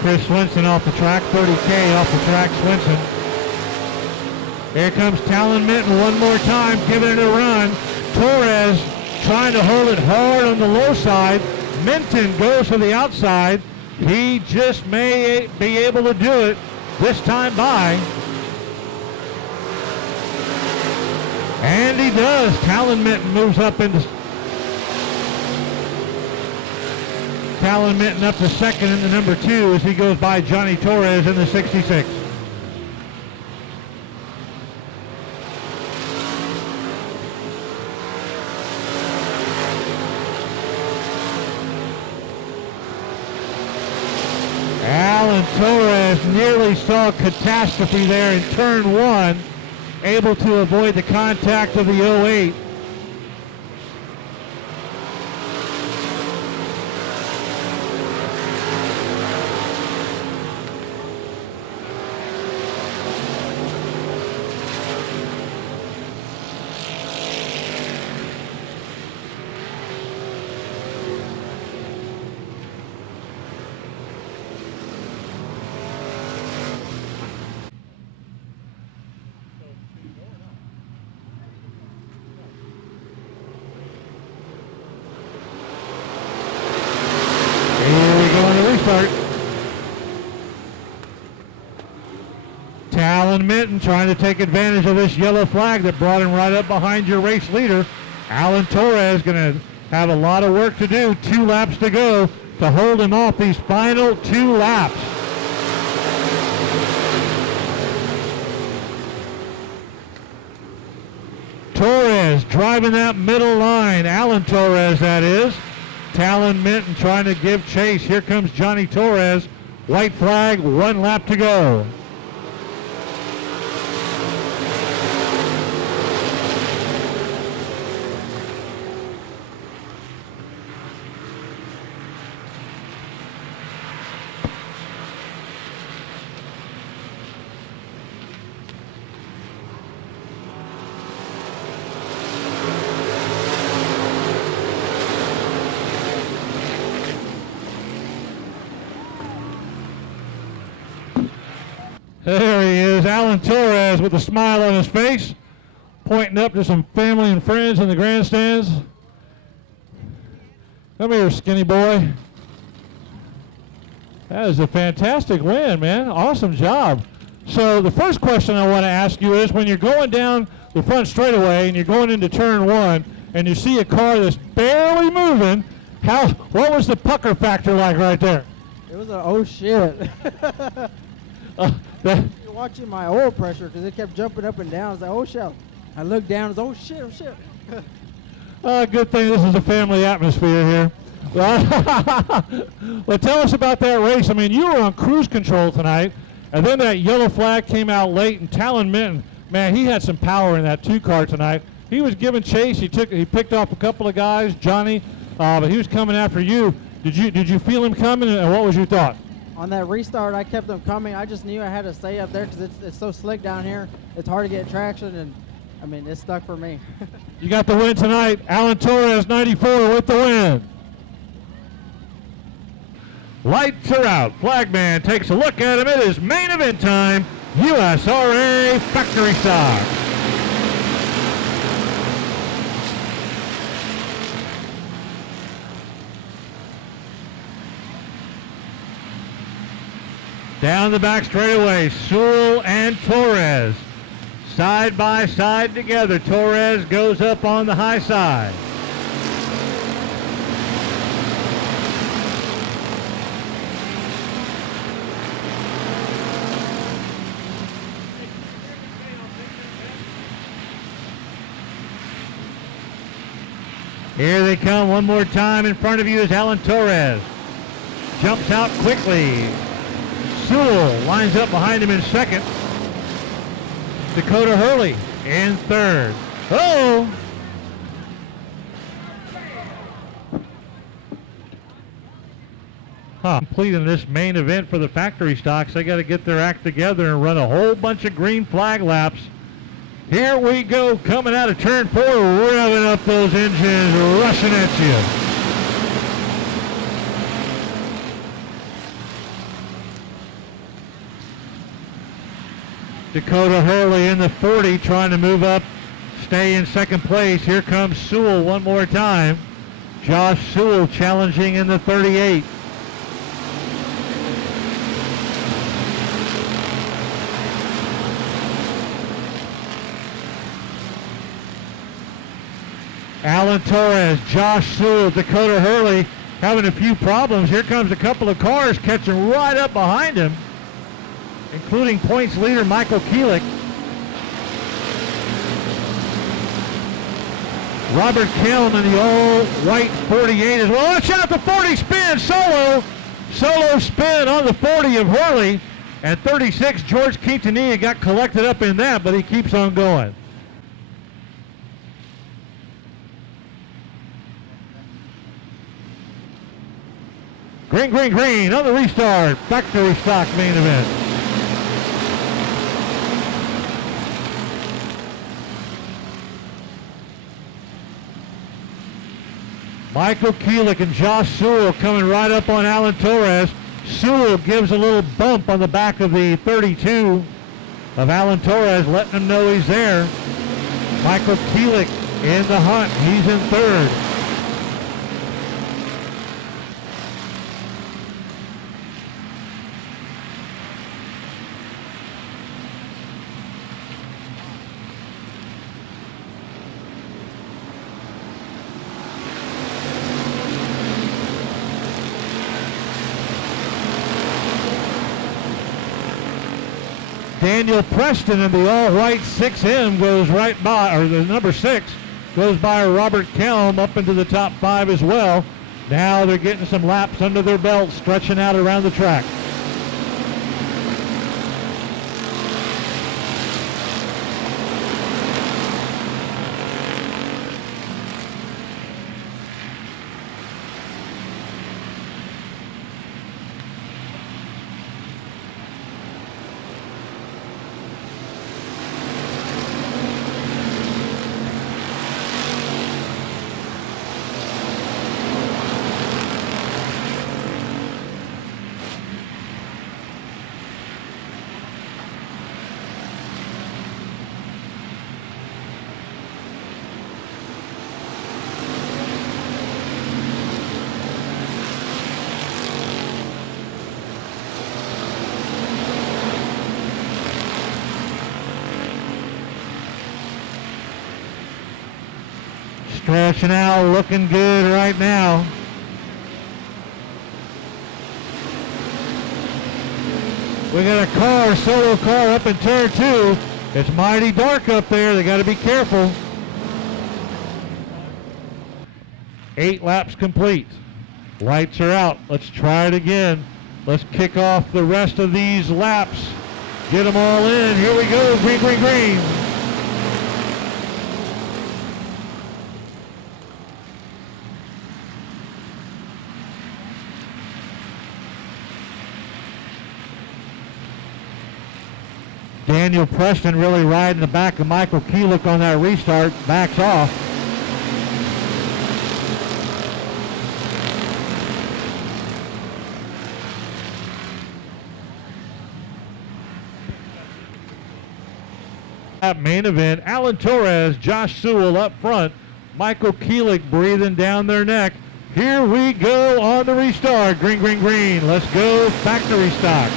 Chris Swenson off the track, 30K off the track, Swenson. Here comes Talon Minton one more time, giving it a run. Torres trying to hold it hard on the low side. Minton goes to the outside. He just may be able to do it this time by. And he does. Talon Minton moves up into Talon Minton up to second in the number 2 as he goes by Johnny Torres in the 66. Alan Torres nearly saw catastrophe there in turn 1. able to avoid the contact of the 08. Talon Minton trying to take advantage of this yellow flag that brought him right up behind your race leader. Alan Torres going to have a lot of work to do. 2 laps to go to hold him off these final 2 laps. Torres driving that middle line. Alan Torres, that is. Talon Minton trying to give chase. Here comes Johnny Torres. White flag, 1 lap to go. There he is, Alan Torres with a smile on his face, pointing up to some family and friends in the grandstands. Come here, skinny boy. That is a fantastic win, man. Awesome job. So the first question I want to ask you is, when you're going down the front straightaway and you're going into turn 1 and you see a car that's barely moving, what was the pucker factor like right there? It was a oh shit. You're watching my oil pressure because it kept jumping up and down. I was like, oh shit. I looked down, it was, oh shit, oh shit. Good thing this is a family atmosphere here. Well, tell us about that race. I mean, you were on cruise control tonight, and then that yellow flag came out late, and Talon Minton, man, he had some power in that 2 car tonight. He was giving chase. He picked off a couple of guys, Johnny, but he was coming after you. Did you feel him coming, and what was your thought? On that restart, I kept them coming. I just knew I had to stay up there because it's so slick down here. It's hard to get traction, and I mean, it stuck for me. You got the win tonight. Alan Torres, 94, with the win. Lights are out. Flagman takes a look at him. It is main event time. USRA Factory Stock. Down the back straightaway, Sewell and Torres. Side by side together. Torres goes up on the high side. Here they come one more time. In front of you is Alan Torres. Jumps out quickly. Sewell lines up behind him in second. Dakota Hurley in third. Oh! Completing this main event for the factory stocks, they got to get their act together and run a whole bunch of green flag laps. Here we go, coming out of turn 4, revving up those engines, rushing at you. Dakota Hurley in the 40, trying to move up, stay in second place. Here comes Sewell one more time. Josh Sewell challenging in the 38. Alan Torres, Josh Sewell, Dakota Hurley having a few problems. Here comes a couple of cars catching right up behind him, including points leader Michael Keelik. Robert Kelm in the all-white 48 as well. Watch out, the 40 spin, solo spin on the 40 of Hurley. And 36, George Quintanilla got collected up in that, but he keeps on going. Green, green, green on the restart. Factory stock main event. Michael Keelik and Josh Sewell coming right up on Alan Torres. Sewell gives a little bump on the back of the 32 of Alan Torres, letting him know he's there. Michael Keelik in the hunt. He's in third. Daniel Preston in the all-white 6M goes right by, or the number 6 goes by Robert Kelm up into the top 5 as well. Now they're getting some laps under their belt, stretching out around the track. Stretching out, looking good right now. We got a car, solo car up in turn 2. It's mighty dark up there. They got to be careful. 8 laps complete. Lights are out. Let's try it again. Let's kick off the rest of these laps. Get them all in. Here we go. Green, green, green. Daniel Preston really riding the back of Michael Keelik on that restart. Backs off. That main event, Alan Torres, Josh Sewell up front, Michael Keelik breathing down their neck. Here we go on the restart. Green, green, green. Let's go factory stock.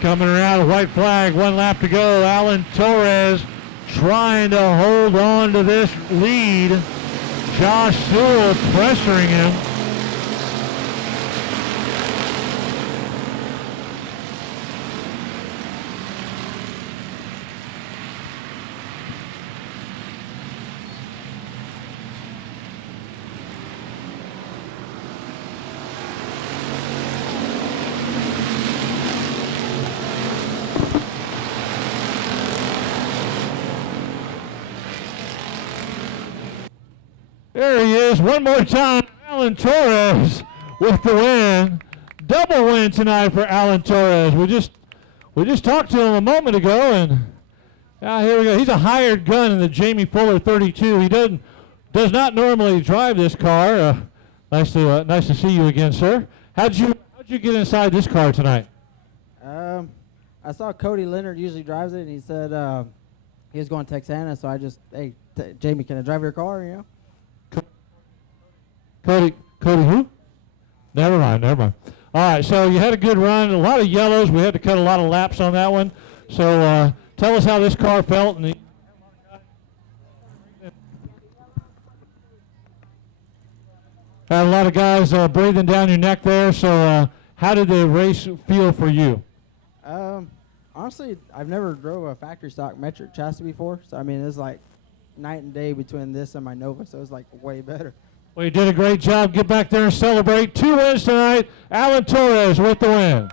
Coming around, white flag, 1 lap to go. Alan Torres trying to hold on to this lead. Josh Sewell pressuring him. There he is, one more time. Alan Torres with the win. Double win tonight for Alan Torres. We just talked to him a moment ago, and here we go. He's a hired gun in the Jamie Fuller 32. He does not normally drive this car. Nice to see you again, sir. How'd you get inside this car tonight? I saw Cody Leonard usually drives it, and he said he was going to Texana, so I just, hey, Jamie, can I drive your car, you know? Cody who? Never mind. All right, so you had a good run, a lot of yellows. We had to cut a lot of laps on that one. So tell us how this car felt. And had a lot of guys breathing down your neck there. So how did the race feel for you? Honestly, I've never drove a factory stock metric chassis before, so I mean it's like night and day between this and my Nova, so it's like way better. Well, you did a great job. Get back there and celebrate. 2 wins tonight. Alan Torres with the win.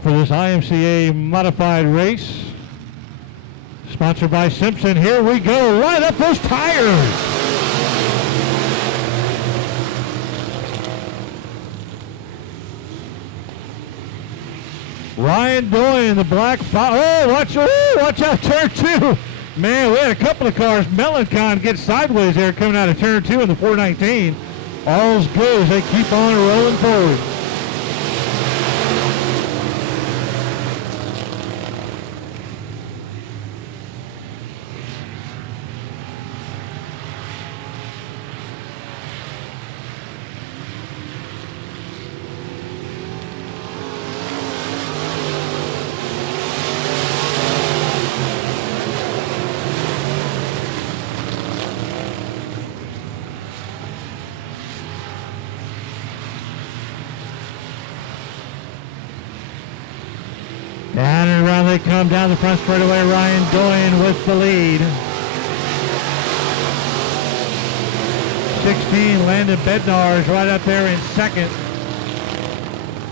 For this IMCA modified race, sponsored by Simpson. Here we go. Line up those tires. Ryan Doyle in the black. Watch out, turn 2. Man, we had a couple of cars. Melancon gets sideways there coming out of turn 2 in the 419. All's good as they keep on rolling forward. Down and around they come down the front straightaway. Ryan Doyen with the lead. 16, Landon Bednar is right up there in second.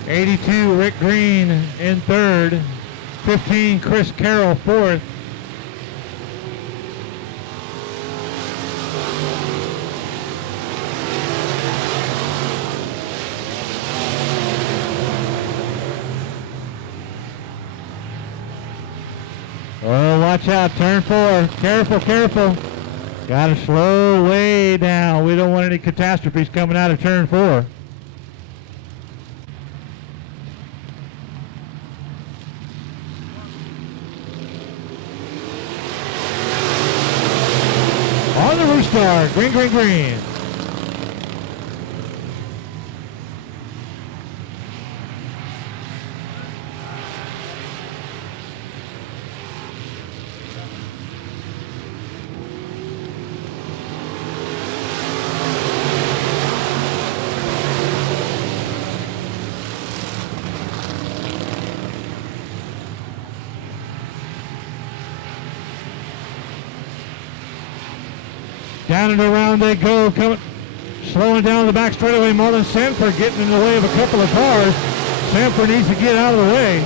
82, Rick Green in third. 15, Chris Carroll fourth. Oh, watch out, turn 4. Careful. Got to slow way down. We don't want any catastrophes coming out of turn 4. On the rooster, green. Down and around they go, slowing down the back straightaway. Marlon Sanford getting in the way of a couple of cars. Sanford needs to get out of the way.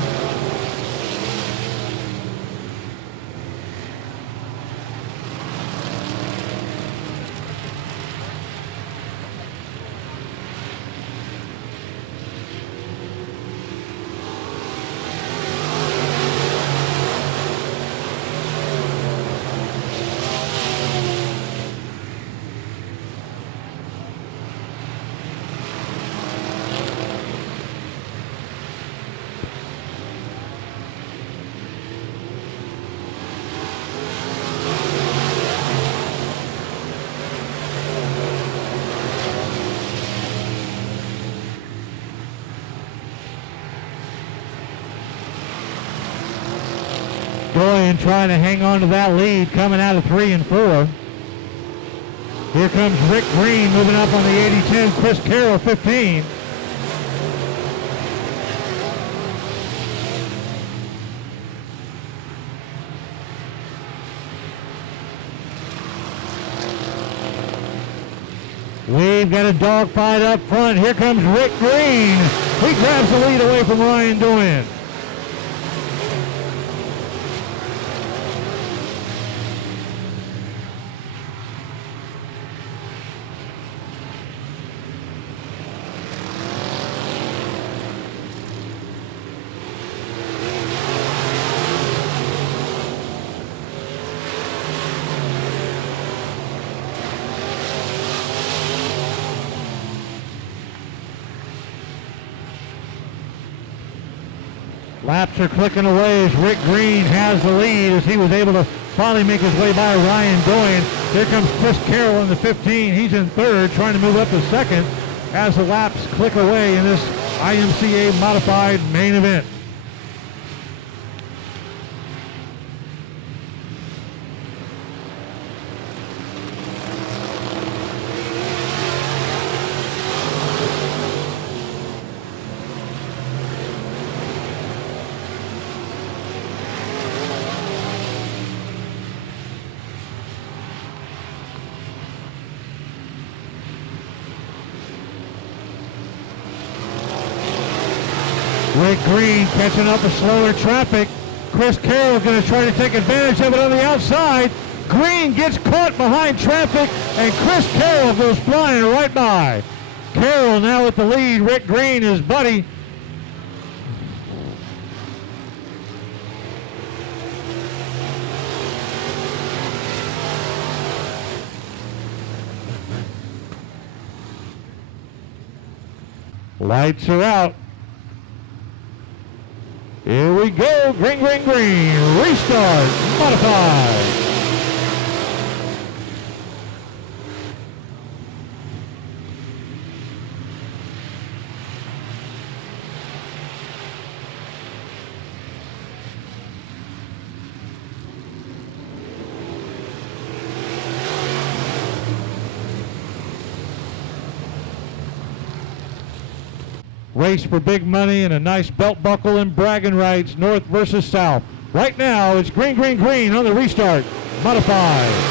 Doyen trying to hang on to that lead, coming out of 3 and 4. Here comes Rick Green moving up on the 82, Chris Carroll 15. We've got a dogfight up front. Here comes Rick Green. He grabs the lead away from Ryan Doyen. Laps are clicking away as Rick Green has the lead as he was able to finally make his way by Ryan Doyen. Here comes Chris Carroll in the 15. He's in third, trying to move up to second as the laps click away in this IMCA modified main event. Rick Green catching up with slower traffic. Chris Carroll going to try to take advantage of it on the outside. Green gets caught behind traffic, and Chris Carroll goes flying right by. Carroll now with the lead. Rick Green, his buddy. Lights are out. Here we go, green, green, green, restart, modified. Race for big money and a nice belt buckle and bragging rights, north versus south. Right now, it's green, green, green on the restart, modified.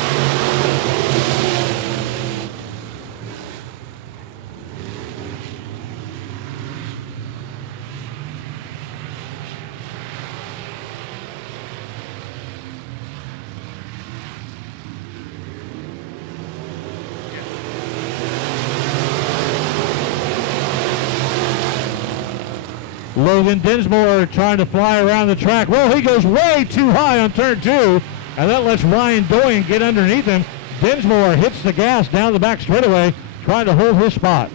Logan Dinsmore trying to fly around the track. Well, he goes way too high on turn 2, and that lets Ryan Doyen get underneath him. Dinsmore hits the gas down the back straightaway, trying to hold his spot.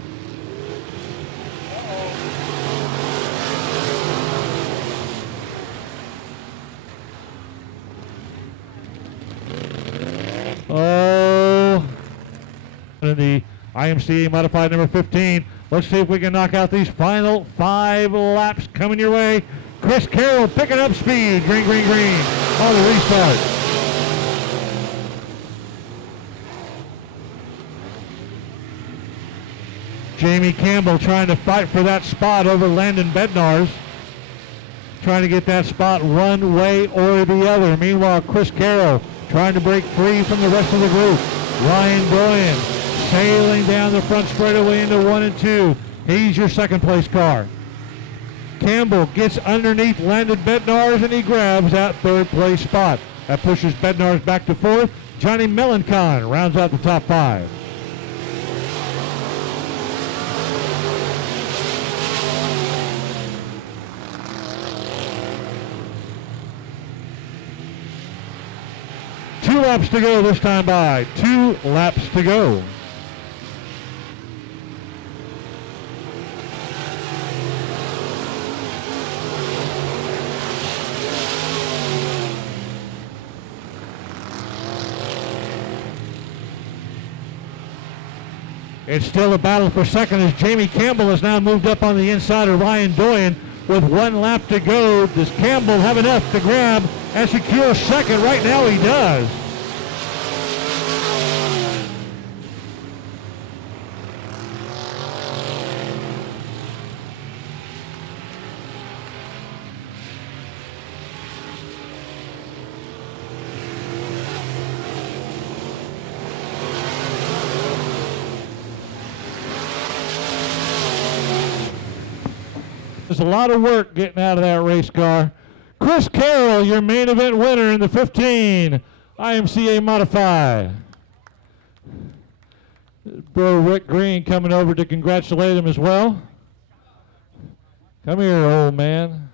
Oh, in the IMCA modified number 15. Let's see if we can knock out these final 5 laps coming your way. Chris Carroll picking up speed. Green, green, green on the restart. Jamie Campbell trying to fight for that spot over Landon Bednarz. Trying to get that spot one way or the other. Meanwhile, Chris Carroll trying to break free from the rest of the group. Ryan Doyen sailing down the front straightaway into 1 and 2. He's your second place car. Campbell gets underneath Landon Bednarz and he grabs that third place spot. That pushes Bednarz back to 4th. Johnny Melancon rounds out the top 5. Two laps to go this time by. 2 laps to go. It's still a battle for second as Jamie Campbell has now moved up on the inside of Ryan Doyen with 1 lap to go. Does Campbell have enough to grab and secure second? Right now he does. There's a lot of work getting out of that race car. Chris Carroll, your main event winner in the 15 IMCA Modified. Bro Rick Green coming over to congratulate him as well. Come here, old man.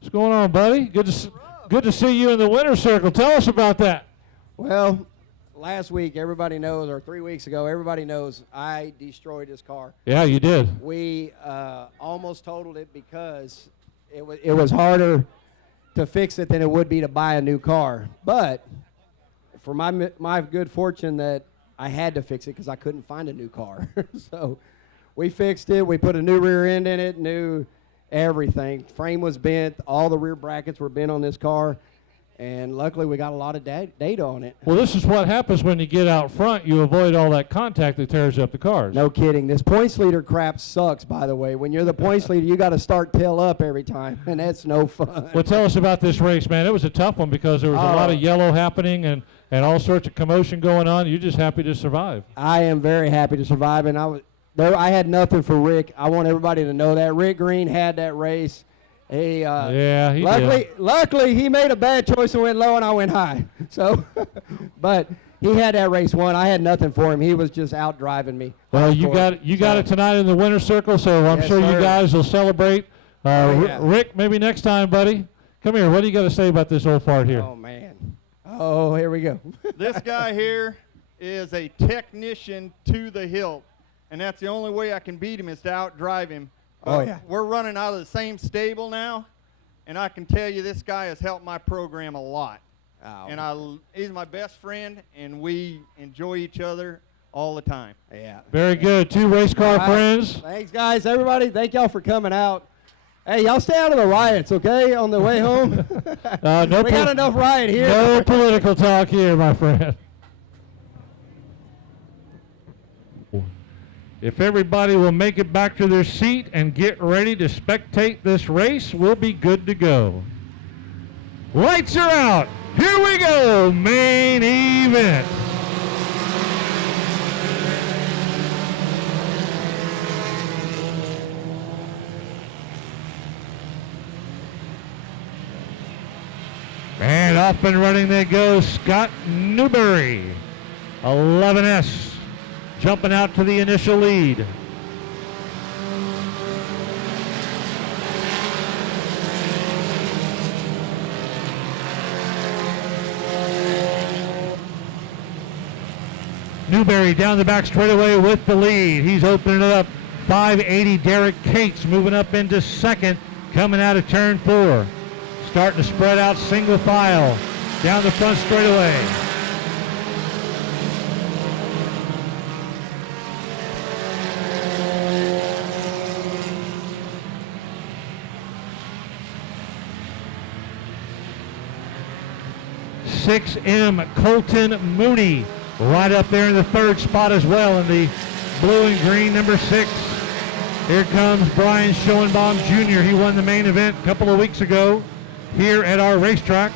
What's going on, buddy? Good to see you in the winner's circle. Tell us about that. Well, last week, everybody knows, or 3 weeks ago, everybody knows I destroyed his car. Yeah, you did. We almost totaled it because it was harder to fix it than it would be to buy a new car. But for my good fortune that I had to fix it because I couldn't find a new car. So we fixed it. We put a new rear end in it, new everything. Frame was bent. All the rear brackets were bent on this car. And luckily, we got a lot of data on it. Well, this is what happens when you get out front. You avoid all that contact that tears up the cars. No kidding. This points leader crap sucks, by the way. When you're the points leader, you got to start tail up every time, and that's no fun. Well, tell us about this race, man. It was a tough one because there was a lot of yellow happening and all sorts of commotion going on. You're just happy to survive. I am very happy to survive, and I had nothing for Rick. I want everybody to know that. Rick Green had that race. He luckily he made a bad choice and went low, and I went high. So, but he had that race won. I had nothing for him. He was just out driving me. Well, you got it tonight in the winner's circle, so I'm sure you guys will celebrate. Rick, maybe next time, buddy. Come here. What do you got to say about this old fart here? Oh man. Oh, here we go. This guy here is a technician to the hilt, and that's the only way I can beat him is to outdrive him. Oh, yeah. We're running out of the same stable now, and I can tell you this guy has helped my program a lot. Oh. And he's my best friend, and we enjoy each other all the time. Yeah. Very good. Two race car friends. Thanks, guys. Everybody, thank y'all for coming out. Hey, y'all stay out of the riots, okay, on the way home? We got enough riot here. No political talk here, my friend. If everybody will make it back to their seat and get ready to spectate this race, we'll be good to go. Lights are out. Here we go. Main event. And off and running they go. Scott Newberry, 11S. Jumping out to the initial lead. Newberry down the back straightaway with the lead. He's opening it up. 580 Derek Cates moving up into second, coming out of turn 4. Starting to spread out single file down the front straightaway. M Colton Mooney right up there in the third spot as well in the blue and green number 6. Here comes Brian Schoenbaum Jr. He won the main event a couple of weeks ago here at our racetrack.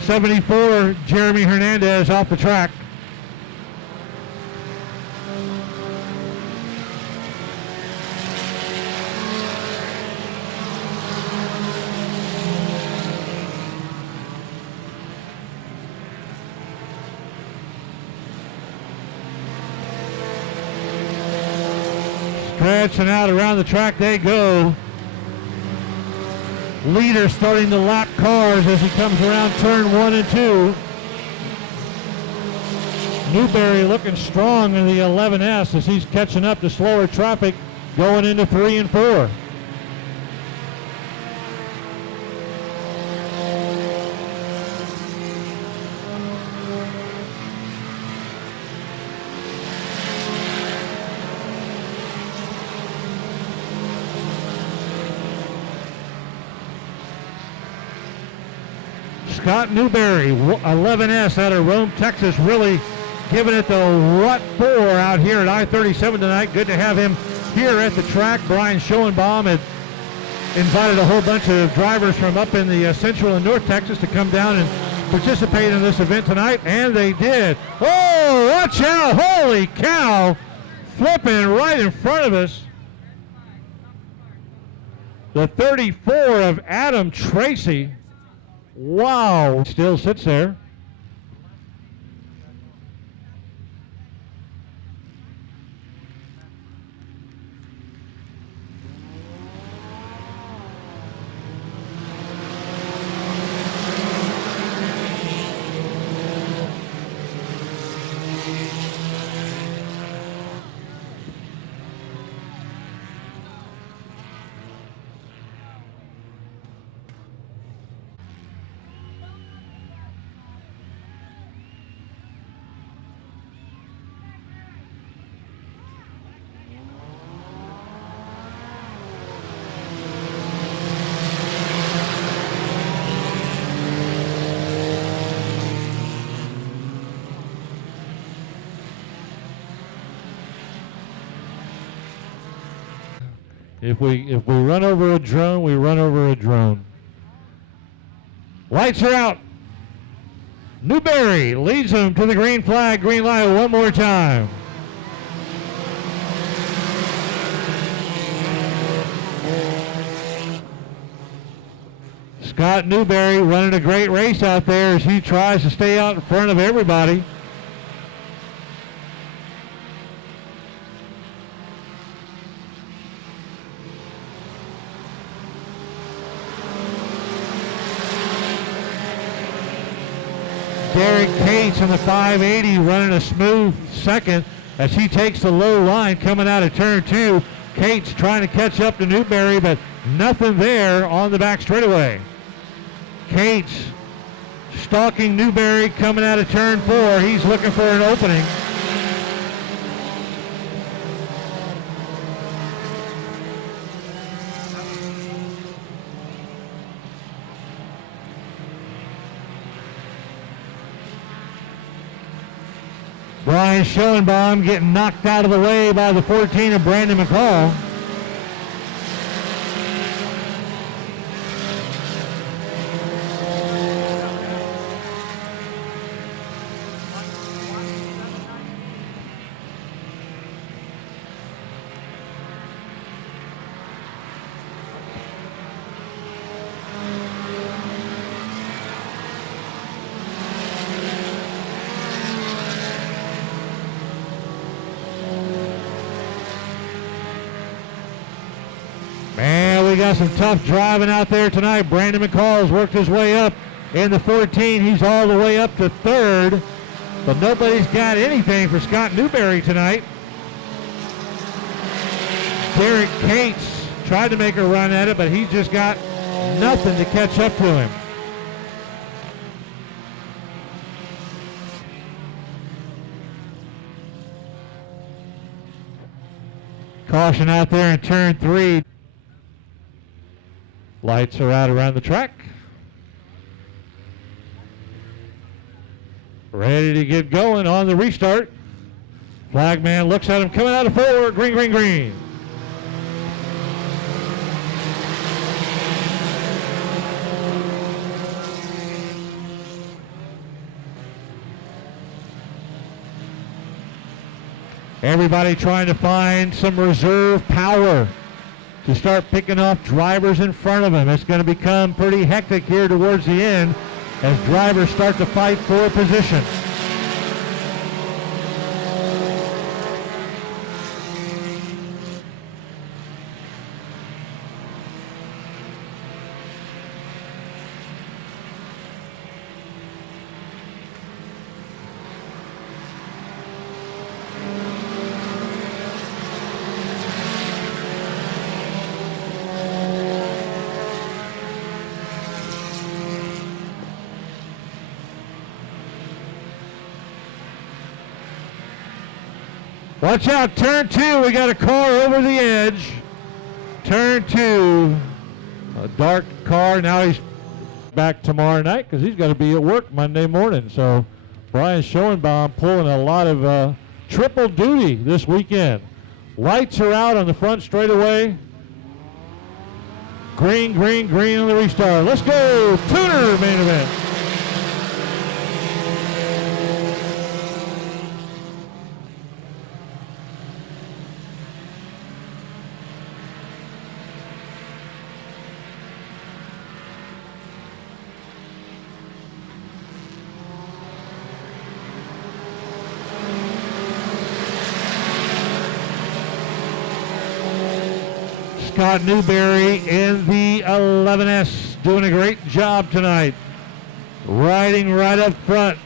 74 Jeremy Hernandez off the track. Stretching out around the track they go. Leader starting to lap cars as he comes around turn 1 and 2. Newberry looking strong in the 11S as he's catching up to slower traffic going into 3 and 4. Scott Newberry, 11S out of Rome, Texas, really giving it the what for out here at I-37 tonight. Good to have him here at the track. Brian Schoenbaum had invited a whole bunch of drivers from up in the central and north Texas to come down and participate in this event tonight, and they did. Oh, watch out. Holy cow. Flipping right in front of us. The 34 of Adam Tracy. Wow. Still sits there. If we run over a drone, we run over a drone. Lights are out. Newberry leads them to the green flag, green light one more time. Scott Newberry running a great race out there as he tries to stay out in front of everybody. Derek Cates on the 580 running a smooth second as he takes the low line coming out of turn 2. Cates trying to catch up to Newberry, but nothing there on the back straightaway. Cates stalking Newberry coming out of turn 4. He's looking for an opening. Brian Schoenbaum getting knocked out of the way by the 14 of Brandon McCall. We got some tough driving out there tonight. Brandon McCall has worked his way up in the 14. He's all the way up to 3rd, but nobody's got anything for Scott Newberry tonight. Derek Cates tried to make a run at it, but he's just got nothing to catch up to him. Caution out there in turn 3. Lights are out around the track. Ready to get going on the restart. Flagman looks at him coming out of 4. Green, green, green. Everybody trying to find some reserve power to start picking off drivers in front of him. It's going to become pretty hectic here towards the end as drivers start to fight for a position. Watch out, turn 2, we got a car over the edge. Turn 2, a dark car. Now he's back tomorrow night because he's got to be at work Monday morning. So Brian Schoenbaum pulling a lot of triple duty this weekend. Lights are out on the front straightaway. Green, green, green on the restart. Let's go, Tuner main event. Scott Newberry in the 11S doing a great job tonight. Riding right up front.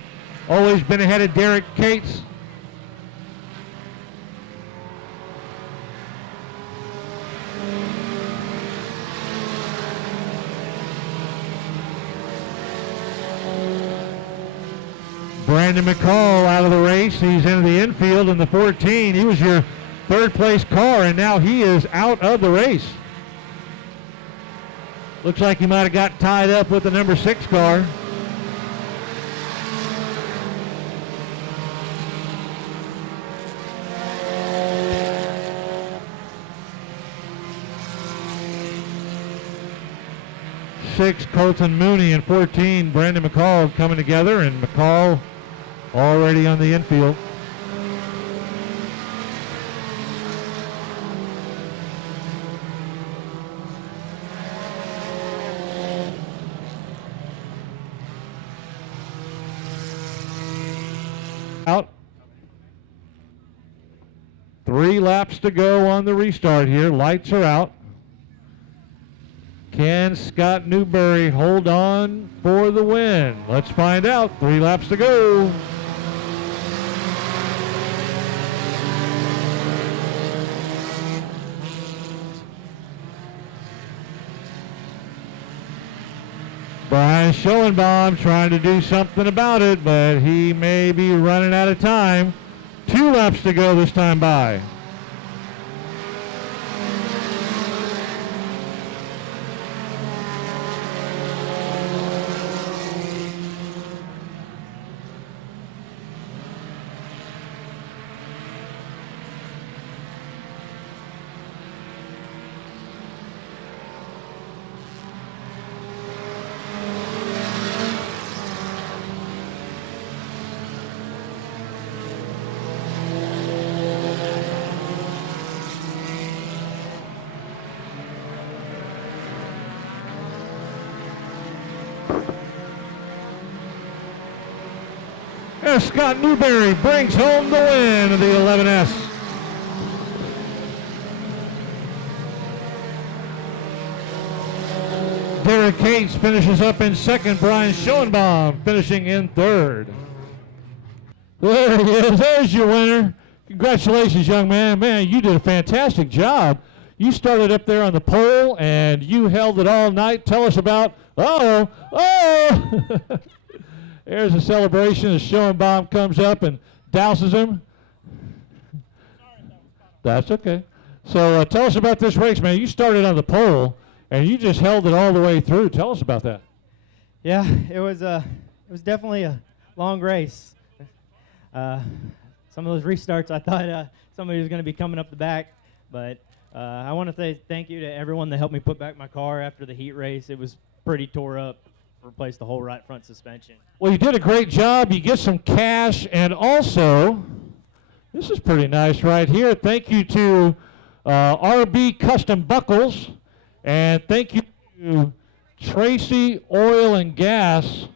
Always been ahead of Derek Cates. Brandon McCall out of the race. He's into the infield in the 14. He was your 3rd place car, and now he is out of the race. Looks like he might have got tied up with the number 6 car. 6, Colton Mooney, and 14, Brandon McCall coming together, and McCall already on the infield. Out. 3 laps to go on the restart here. Lights are out. Can Scott Newberry hold on for the win? Let's find out. 3 laps to go. Brian Schoenbaum trying to do something about it, but he may be running out of time. 2 laps to go this time by. And Scott Newberry brings home the win of the 11S. Derek Cates finishes up in second. Brian Schoenbaum finishing in third. There he is. There's your winner. Congratulations, young man. Man, you did a fantastic job. You started up there on the pole, and you held it all night. Tell us about, oh! There's a celebration as Schoenbaum comes up and douses him. That's okay. So tell us about this race, man. You started on the pole, and you just held it all the way through. Tell us about that. Yeah, it was definitely a long race. Some of those restarts, I thought somebody was going to be coming up the back, but I want to say thank you to everyone that helped me put back my car after the heat race. It was pretty tore up. Replaced the whole right front suspension. Well, you did a great job. You get some cash, and also, this is pretty nice right here. Thank you to RB Custom Buckles, and thank you to Tracy Oil and Gas.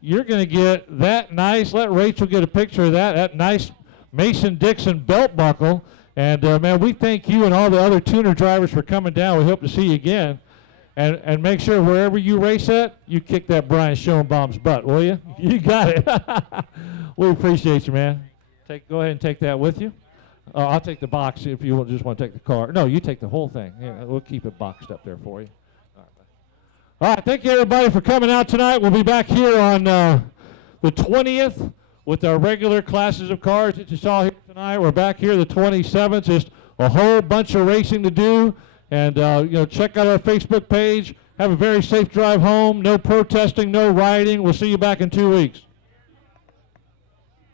You're going to get that nice, let Rachel get a picture of that nice Mason-Dixon belt buckle. And, man, we thank you and all the other tuner drivers for coming down. We hope to see you again. And make sure wherever you race at, you kick that Brian Schoenbaum's butt, will you? You got it. We appreciate you, man. Go ahead and take that with you. I'll take the box if you just want to take the car. No, you take the whole thing. Yeah, we'll keep it boxed up there for you. All right, thank you, everybody, for coming out tonight. We'll be back here on the 20th with our regular classes of cars that you saw here tonight. We're back here the 27th. Just a whole bunch of racing to do. And, check out our Facebook page. Have a very safe drive home. No protesting, no rioting. We'll see you back in 2 weeks.